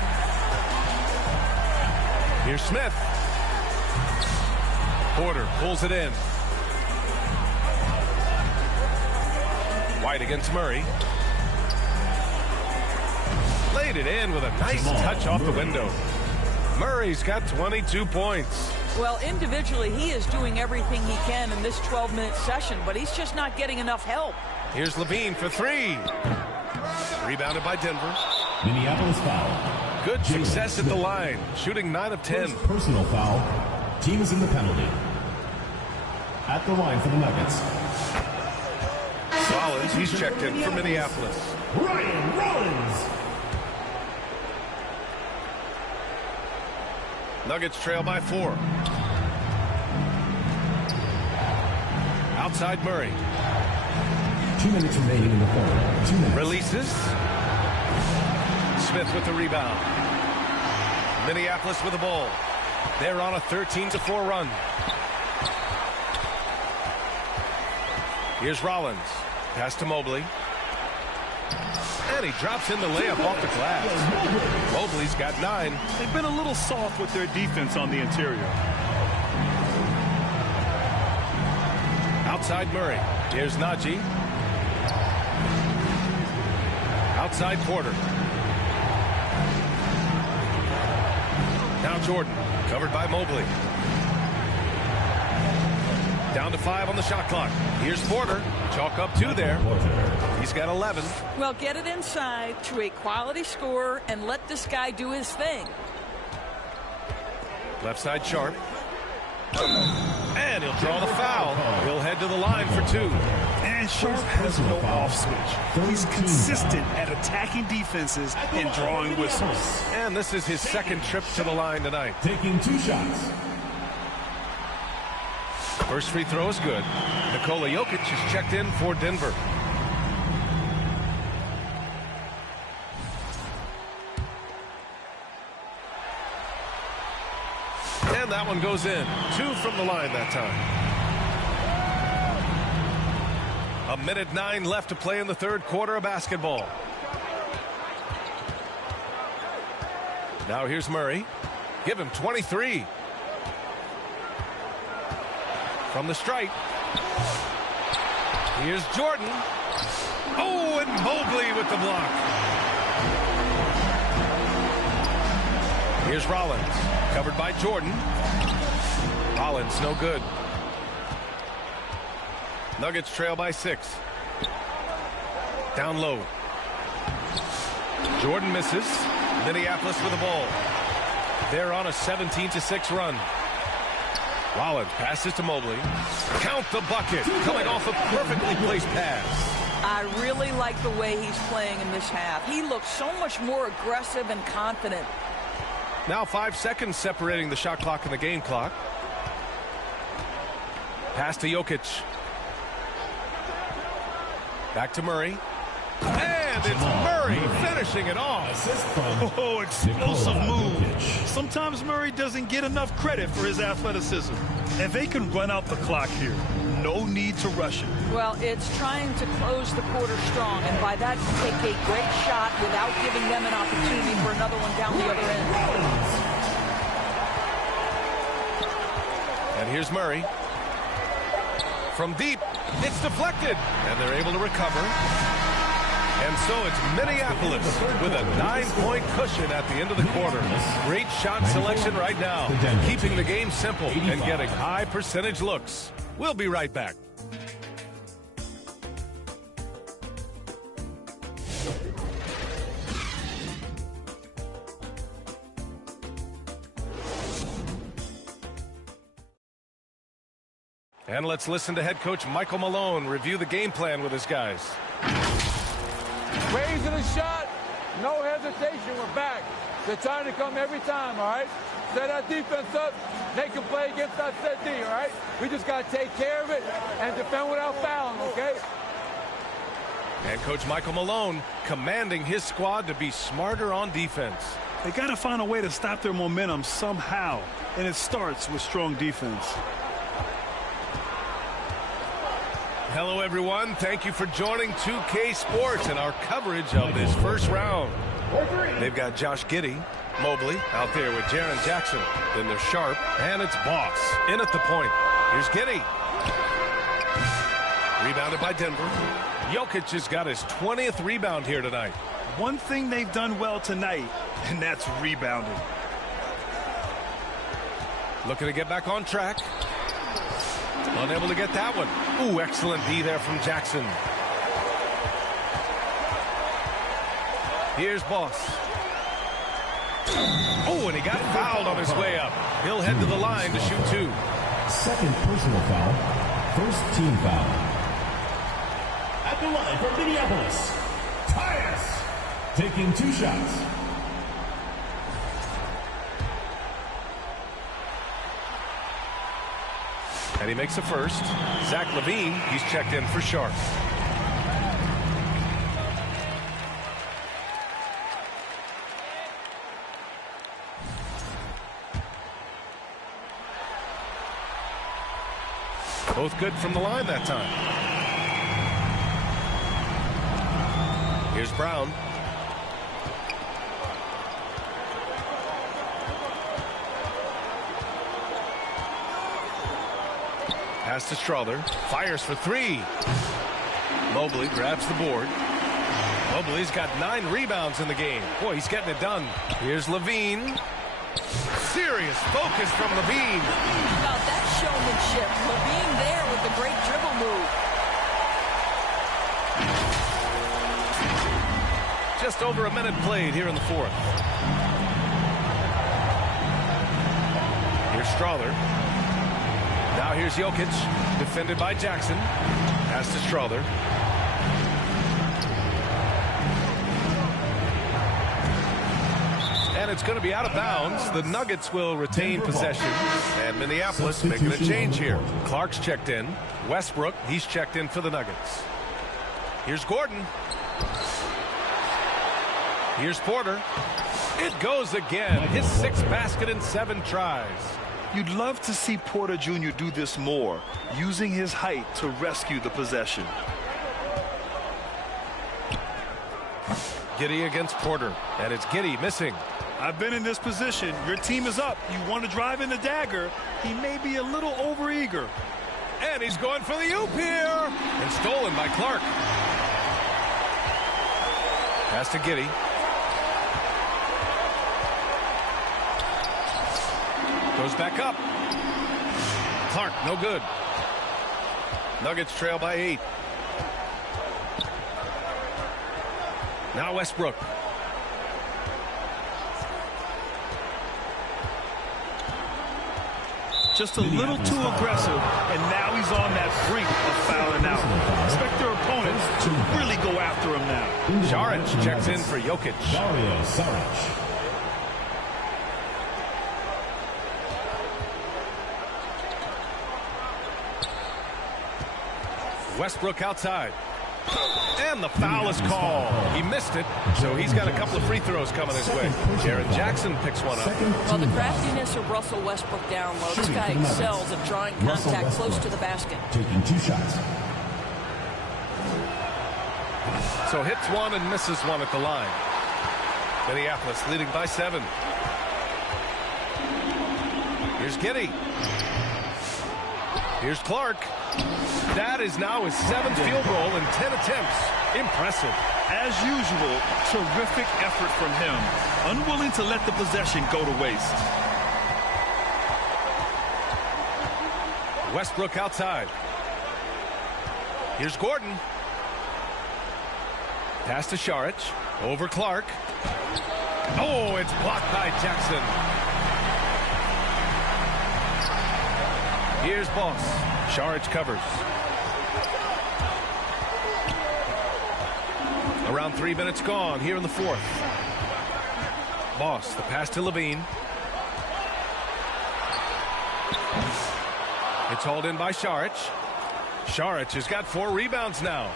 Here's Smith. Porter pulls it in. White against Murray. Laid it in with a nice touch off the window. Murray's got 22 points. Well, individually, he is doing everything he can in this 12-minute session, but he's just not getting enough help. Here's Levine for 3. Rebounded by Denver. Minneapolis foul. Good success at the line. Shooting 9 of 10. First personal foul. Team is in the penalty. At the line for the Nuggets. Rollins, he's checked in for Minneapolis. Ryan Rollins. Nuggets trail by 4. Outside Murray. 2 minutes remaining in the quarter. 2 minutes. Releases. Smith with the rebound. Minneapolis with the ball. They're on a 13-4 run. Here's Rollins. Pass to Mobley. And he drops in the layup off the glass. Mobley's got 9. They've been a little soft with their defense on the interior. Outside Murray. Here's Najee. Outside Porter. Now Jordan. Covered by Mobley. Down to 5 on the shot clock. Here's Porter. Chalk up 2 there. He's got 11. Well, get it inside to a quality scorer and let this guy do his thing. Left side Sharp. And he'll draw the foul. He'll head to the line for 2. And Sharp has no off switch. He's consistent at attacking defenses and drawing whistles. And this is his second trip to the line tonight. Taking 2 shots. First free throw is good. Nikola Jokic is checked in for Denver. And that one goes in. 2 from the line that time. 1:09 left to play in the third quarter of basketball. Now here's Murray. Give him 23. From the stripe. Here's Jordan. Oh, and Mobley with the block. Here's Rollins. Covered by Jordan. Rollins, no good. Nuggets trail by 6. Down low. Jordan misses. Minneapolis with the ball. They're on a 17-6 run. Rollins passes to Mobley. Count the bucket. Coming off a perfectly placed pass. I really like the way he's playing in this half. He looks so much more aggressive and confident. Now 5 seconds separating the shot clock and the game clock. Pass to Jokic. Back to Murray. And it's Murray finishing it off. Oh, explosive move. Sometimes Murray doesn't get enough credit for his athleticism. And they can run out the clock here. No need to rush it. Well, it's trying to close the quarter strong, and by that, take a great shot without giving them an opportunity for another one down the other end. And here's Murray. From deep, it's deflected, and they're able to recover. And so it's Minneapolis with a 9-point cushion at the end of the quarter. Great shot selection right now, keeping the game simple and getting high percentage looks. We'll be right back. And let's listen to head coach Michael Malone review the game plan with his guys. Raising a shot, no hesitation, we're back. They're trying to come every time, all right? Set our defense up, they can play against our set D, all right? We just got to take care of it and defend without fouling, okay? And Coach Michael Malone commanding his squad to be smarter on defense. They got to find a way to stop their momentum somehow, and it starts with strong defense. Hello, everyone. Thank you for joining 2K Sports and our coverage of this first round. They've got Josh Giddey, Mobley out there with Jaren Jackson. Then they're Sharp, and it's Boss in at the point. Here's Giddey. Rebounded by Denver. Jokic has got his 20th rebound here tonight. One thing they've done well tonight, and that's rebounding. Looking to get back on track. Unable to get that one. Ooh, excellent D there from Jackson. Here's Boss. Oh, and he got fouled on his way up. He'll head to the line to shoot 2. Second personal foul. First team foul. At the line for Minneapolis, Tyus, taking 2 shots. And he makes the first. Zach LaVine, he's checked in for Sharp. Both good from the line that time. Here's Brown. Pass to Strother. Fires for 3. Mobley grabs the board. Mobley's got 9 rebounds in the game. Boy, he's getting it done. Here's LaVine. Serious focus from LaVine. About that showmanship. LaVine there with the great dribble move. Just over a minute played here in the 4th. Here's Strother. Now here's Jokic, defended by Jackson. Pass to Strother. And it's going to be out of bounds. The Nuggets will retain possession. And Minneapolis making a change here. Clark's checked in. Westbrook, he's checked in for the Nuggets. Here's Gordon. Here's Porter. It goes again. His 6th basket in 7 tries. You'd love to see Porter Jr. do this more, using his height to rescue the possession. Giddey against Porter, and it's Giddey missing. I've been in this position. Your team is up. You want to drive in the dagger. He may be a little overeager. And he's going for the oop here. And stolen by Clark. Pass to Giddey. Goes back up. Clark, no good. Nuggets trail by 8. Now Westbrook. Just a little too aggressive, and now he's on that brink of fouling out. Expect their opponents to really go after him now. Saric checks in for Jokic. Dario Saric. Westbrook outside. And the foul is called. He missed it, so he's got a couple of free throws coming his way. Jaren Jackson picks one up. Well, the craftiness of Russell Westbrook down low. This guy excels at drawing contact close to the basket. Taking 2 shots. So hits one and misses one at the line. Minneapolis leading by 7. Here's Giddey. Here's Clark. That is now his 7th field goal in 10 attempts. Impressive. As usual, terrific effort from him. Unwilling to let the possession go to waste. Westbrook outside. Here's Gordon. Pass to Saric. Over Clark. Oh, it's blocked by Jackson. Here's Boss. Saric covers. Around 3 minutes gone here in the 4th. Boss, the pass to Levine. It's hauled in by Saric. Saric has got 4 rebounds now.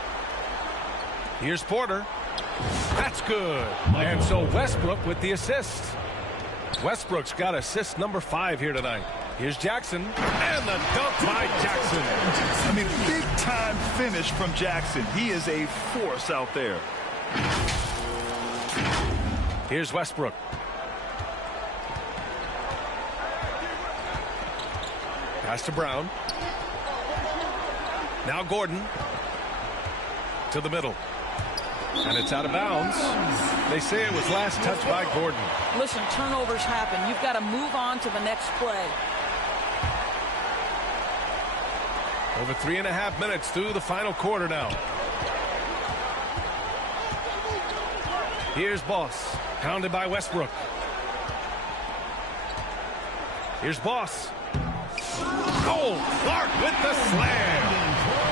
Here's Porter. That's good. And so Westbrook with the assist. Westbrook's got assist number 5 here tonight. Here's Jackson. And the dunk by Jackson. I mean, big-time finish from Jackson. He is a force out there. Here's Westbrook. Pass to Brown. Now Gordon. To the middle. And it's out of bounds. They say it was last touched by Gordon. Listen, turnovers happen. You've got to move on to the next play. Over 3.5 minutes through the final quarter now. Here's Boss. Pounded by Westbrook. Here's Boss. Oh, Clark with the slam.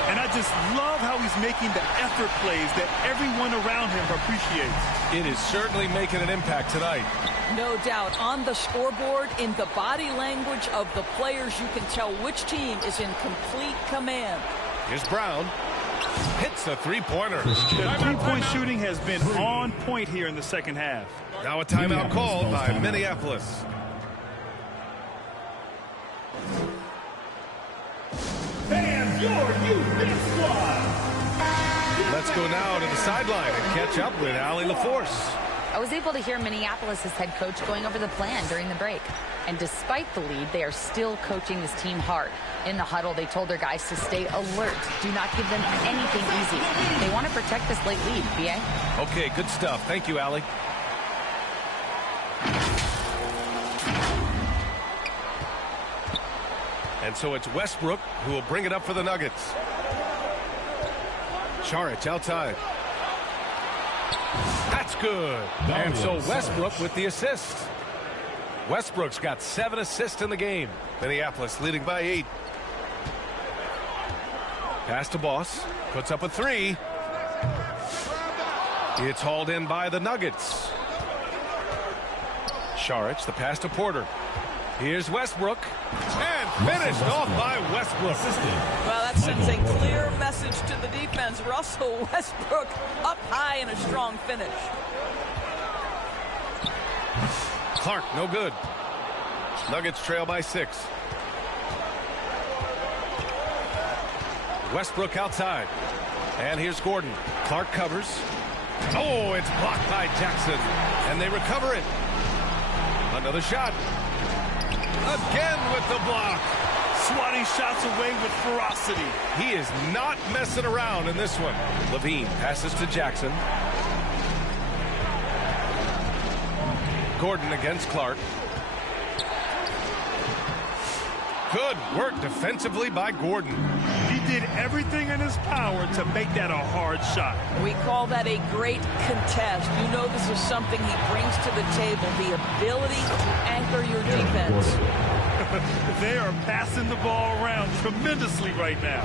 And I just love how he's making the effort plays that everyone around him appreciates. It is certainly making an impact tonight. No doubt. On the scoreboard, in the body language of the players, you can tell which team is in complete command. Here's Brown. Hits the three-pointer. The three-point shooting has been on point here in the second half. Now a timeout called by Minneapolis. And your youth squad. Let's go now to the sideline and catch up with Allie LaForce. I was able to hear Minneapolis' head coach going over the plan during the break. And despite the lead, they are still coaching this team hard. In the huddle, they told their guys to stay alert. Do not give them anything easy. They want to protect this late lead, B.A. Okay, good stuff. Thank you, Allie. And so it's Westbrook who will bring it up for the Nuggets. Saric outside. That's good. And so Westbrook with the assist. Westbrook's got 7 assists in the game. Minneapolis leading by 8. Pass to Boss. Puts up a 3. It's hauled in by the Nuggets. Saric, the pass to Porter. Here's Westbrook. And finished off by Westbrook. Well, that sends a clear message to the defense. Russell Westbrook up high in a strong finish. Clark, no good. Nuggets trail by 6. Westbrook outside. And here's Gordon. Clark covers. Oh, it's blocked by Jackson. And they recover it. Another shot. Again with the block. Swatting shots away with ferocity. He is not messing around in this one. Levine passes to Jackson. Gordon against Clark. Good work defensively by Gordon. He did everything in his power to make that a hard shot. We call that a great contest. You know this is something he brings to the table, the ability to anchor your defense. They are passing the ball around tremendously right now.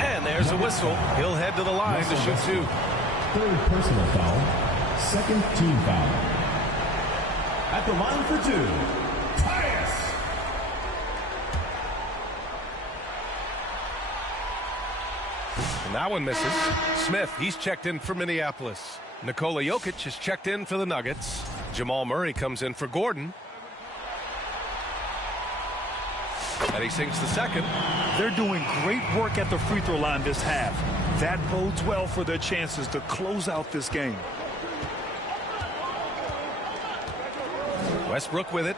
And there's a whistle. He'll head to the line to shoot 2. Third personal foul. Second team foul. At the line for 2, Tyus. And that one misses. Smith, he's checked in for Minneapolis. Nikola Jokic is checked in for the Nuggets. Jamal Murray comes in for Gordon. And he sinks the second. They're doing great work at the free throw line this half. That bodes well for their chances to close out this game. Westbrook with it.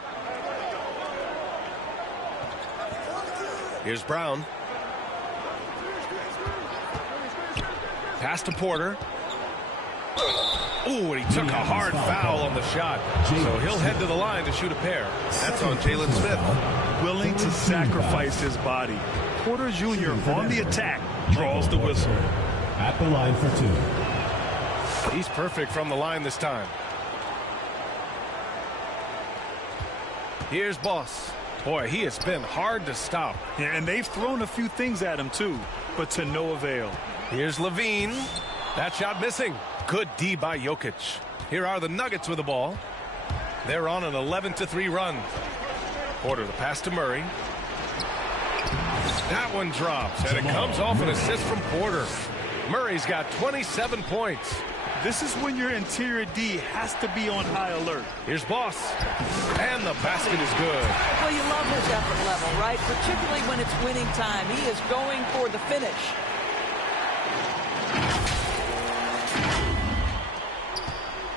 Here's Brown. Pass to Porter. Ooh, and he took a hard foul on the shot. So he'll head to the line to shoot a pair. That's on Jalen Smith. Willing to sacrifice his body. Porter Jr. on the attack draws the whistle. At the line for 2. He's perfect from the line this time. Here's Boss. Boy, he has been hard to stop. Yeah, and they've thrown a few things at him too, but to no avail. Here's Levine. That shot missing. Good D by Jokic. Here are the Nuggets with the ball. They're on an 11-3 run. Porter, the pass to Murray. That one drops, and it comes off an assist from Porter. Murray's got 27 points. This is when your interior D has to be on high alert. Here's Boss. And the basket is good. Well, you love his effort level, right? Particularly when it's winning time. He is going for the finish.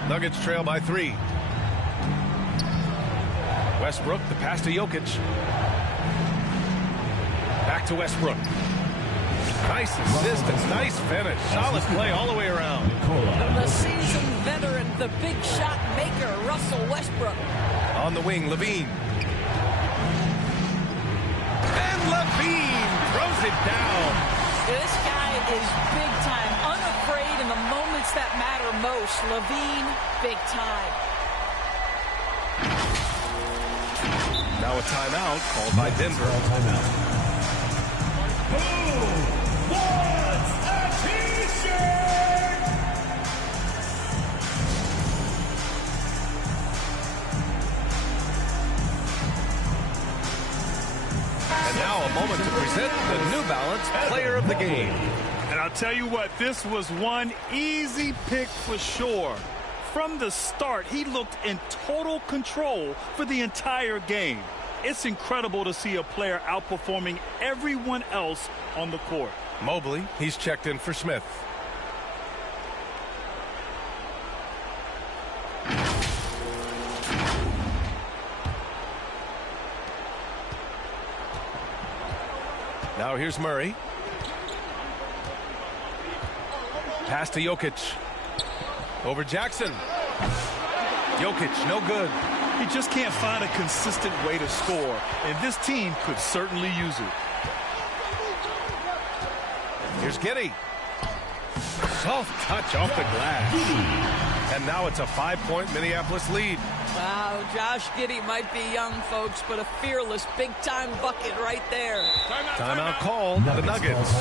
Nuggets trail by 3. Westbrook, the pass to Jokic. Back to Westbrook. Nice assist and nice finish. Solid play all the way around. The seasoned veteran, the big shot maker, Russell Westbrook. On the wing, Levine. And Levine throws it down. This guy is big time, unafraid in the moments that matter most. Levine, big time. Now a timeout called by Denver. Who wants a t-shirt? And now a moment to present the New Balance Player of the Game. And I'll tell you what, this was one easy pick for sure. From the start, he looked in total control for the entire game. It's incredible to see a player outperforming everyone else on the court. Mobley, he's checked in for Smith. Now here's Murray. Pass to Jokic. Over Jackson. Jokic, no good. He just can't find a consistent way to score, and this team could certainly use it. Here's Giddey. Soft touch off the glass. And now it's a 5-point Minneapolis lead. Wow, Josh Giddey might be young, folks, but a fearless big-time bucket right there. Timeout called the Nuggets.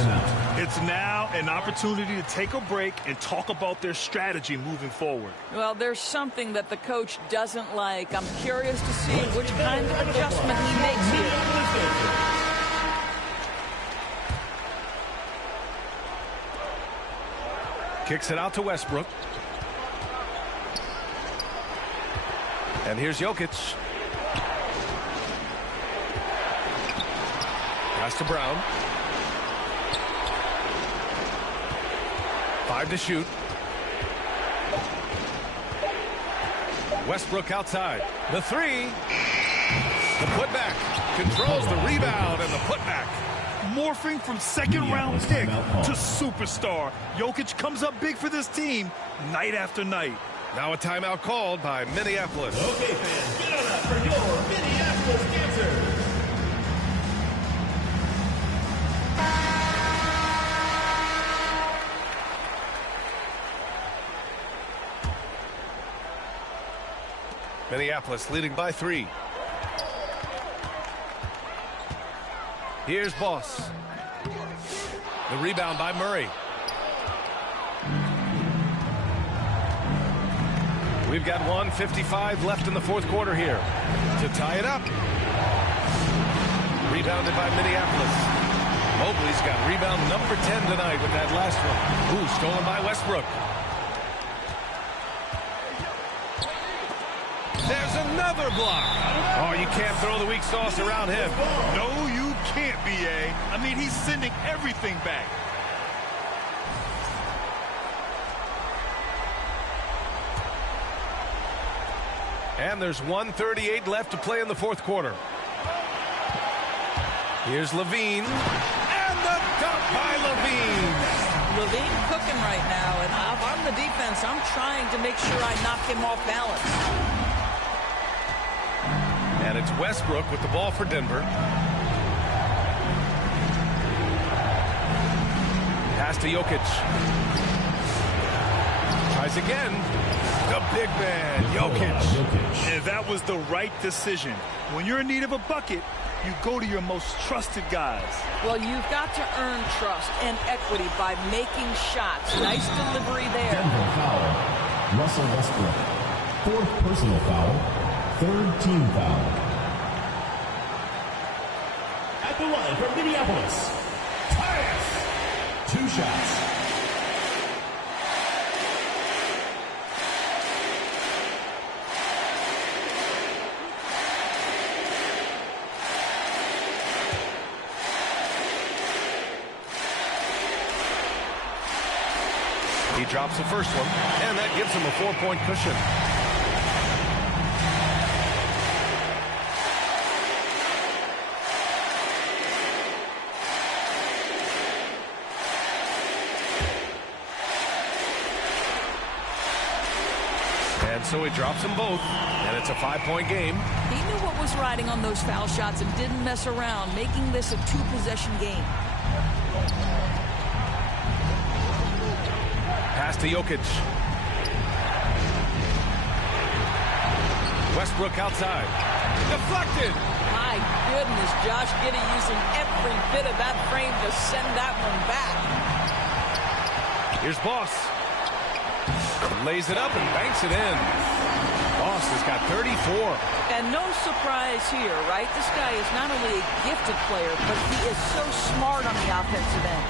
It's now an opportunity to take a break and talk about their strategy moving forward. Well, there's something that the coach doesn't like. I'm curious to see which kind of adjustment he makes here. Kicks it out to Westbrook. And here's Jokic. Pass to Brown. 5 to shoot. Westbrook outside. The 3. The putback. Controls the rebound and the putback. Morphing from second-round pick to superstar. Jokic comes up big for this team night after night. Now a timeout called by Minneapolis. Okay, fans, get on up for your Minneapolis answer. Minneapolis leading by 3. Here's Boss. The rebound by Murray. We've got 1:55 left in the fourth quarter here to tie it up. Rebounded by Minneapolis. Mobley's got rebound number 10 tonight with that last one. Ooh, stolen by Westbrook. There's another block. Oh, you can't throw the weak sauce around him. No, you can't, B.A. I mean, he's sending everything back. And there's 1:38 left to play in the fourth quarter. Here's Levine. And the dunk by Levine. Levine cooking right now, and if I'm the defense, I'm trying to make sure I knock him off balance. And it's Westbrook with the ball for Denver. Pass to Jokic. Tries again. The big man, Jokic. And that was the right decision. When you're in need of a bucket, you go to your most trusted guys. Well, you've got to earn trust and equity by making shots. Nice delivery there. Denver foul. Russell Westbrook. 4th personal foul. 3rd team foul. At the line from Minneapolis, Tyus. 2 shots. He drops the first one, and that gives him a 4-point cushion. And so he drops them both, and it's a 5-point game. He knew what was riding on those foul shots and didn't mess around, making this a 2-possession game. Pass to Jokic. Westbrook outside. Deflected. My goodness, Josh Giddey using every bit of that frame to send that one back. Here's Boss. Lays it up and banks it in. Boss has got 34. And no surprise here, right? This guy is not only a gifted player, but he is so smart on the offensive end.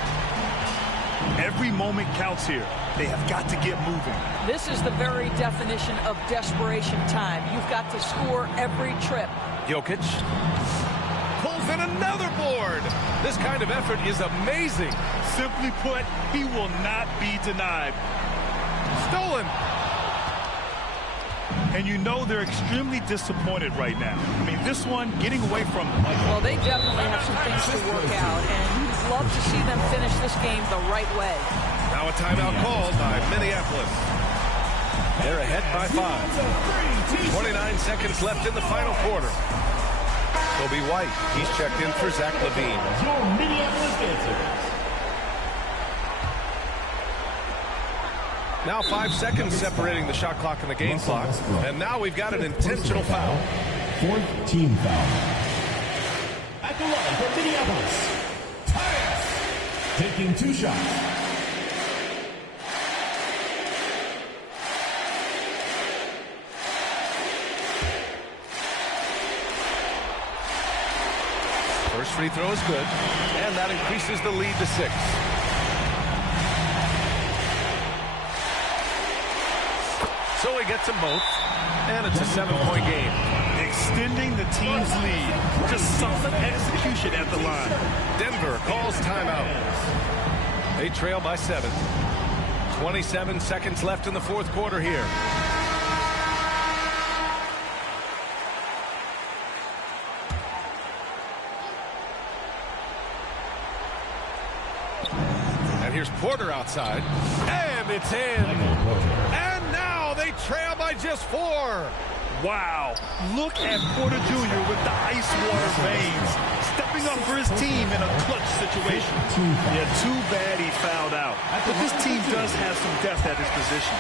Every moment counts here. They have got to get moving. This is the very definition of desperation time. You've got to score every trip. Jokic pulls in another board. This kind of effort is amazing. Simply put, he will not be denied. Stolen. And you know they're extremely disappointed right now. I mean, this one, getting away from... Well, they definitely have some things to work out, and you'd love to see them finish this game the right way. Now a timeout called by Minneapolis. They're ahead by 5. 29 seconds left in the final quarter. Kobe White, he's checked in for Zach LaVine. Your Minneapolis answers. Now 5 seconds separating the shot clock and the game clock. And now we've got an intentional foul. 4th team foul. At the line for Minneapolis, Tyus. Taking 2 shots. First free throw is good, and that increases the lead to 6. So he gets them both, and it's a 7-point game. Extending the team's lead. Just solid execution at the line. Denver calls timeout. They trail by 7. 27 seconds left in the 4th quarter here. And here's Porter outside. And it's in. And now they trail by just 4. Wow. Look at Porter Jr. with the ice water veins. Stepping up for his team in a clutch situation. Yeah, too bad he fouled out. But this team does have some depth at his position.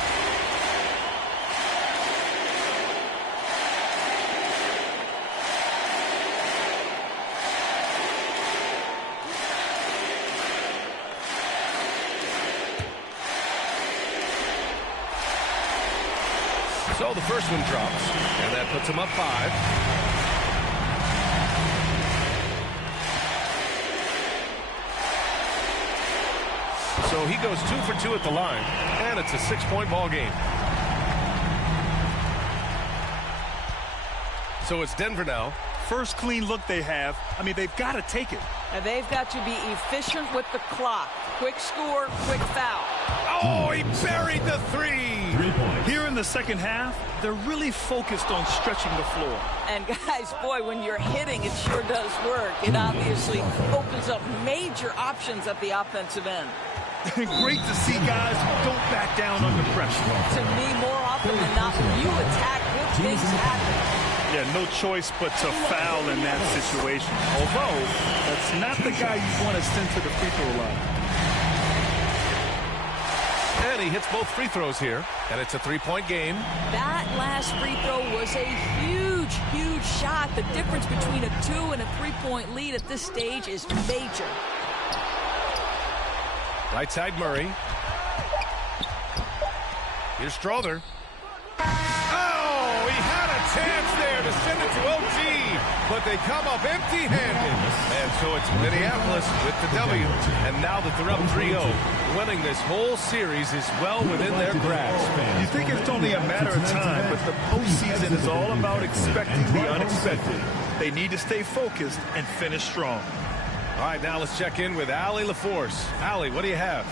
So the first one drops, and that puts him up 5. So he goes 2 for 2 at the line, and it's a 6-point ball game. So it's Denver now, first clean look they have. I mean, they've got to take it. And they've got to be efficient with the clock. Quick score, quick foul. Oh, he buried the three. Here in the second half, they're really focused on stretching the floor. And guys, boy, when you're hitting, it sure does work. It obviously opens up major options at the offensive end. Great to see guys who don't back down under pressure. To me, more often than not, when you attack, good things happen. Yeah, no choice but to foul in that situation. Although, that's not the guy you want to send to the free throw line. And he hits both free throws here, and it's a three-point game. That last free throw was a huge, huge shot. The difference between a 2- and a 3-point lead at this stage is major. Right side Murray. Here's Strother. Oh, he had a chance there to send it to OT, but they come up empty-handed. And so it's Minneapolis with the W. And now that they're up 3-0, winning this whole series is well within their grasp. You think it's only a matter of time, but the postseason is all about expecting the unexpected. They need to stay focused and finish strong. All right, now let's check in with Allie LaForce. Allie, what do you have?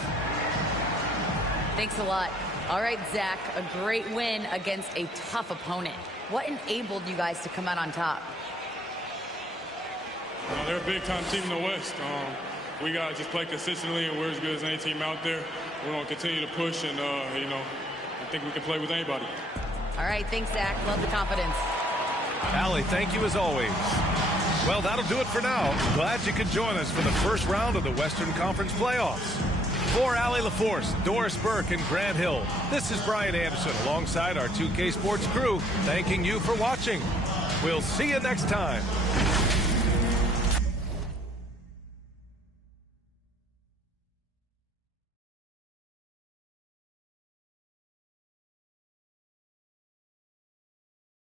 Thanks a lot. All right, Zach, a great win against a tough opponent. What enabled you guys to come out on top? They're a big-time team in the West. We got to just play consistently, and we're as good as any team out there. We're going to continue to push, and, I think we can play with anybody. All right, thanks, Zach. Love the confidence. Allie, thank you as always. Well, that'll do it for now. Glad you could join us for the first round of the Western Conference playoffs. For Allie LaForce, Doris Burke, and Grant Hill, this is Brian Anderson alongside our 2K Sports crew, thanking you for watching. We'll see you next time.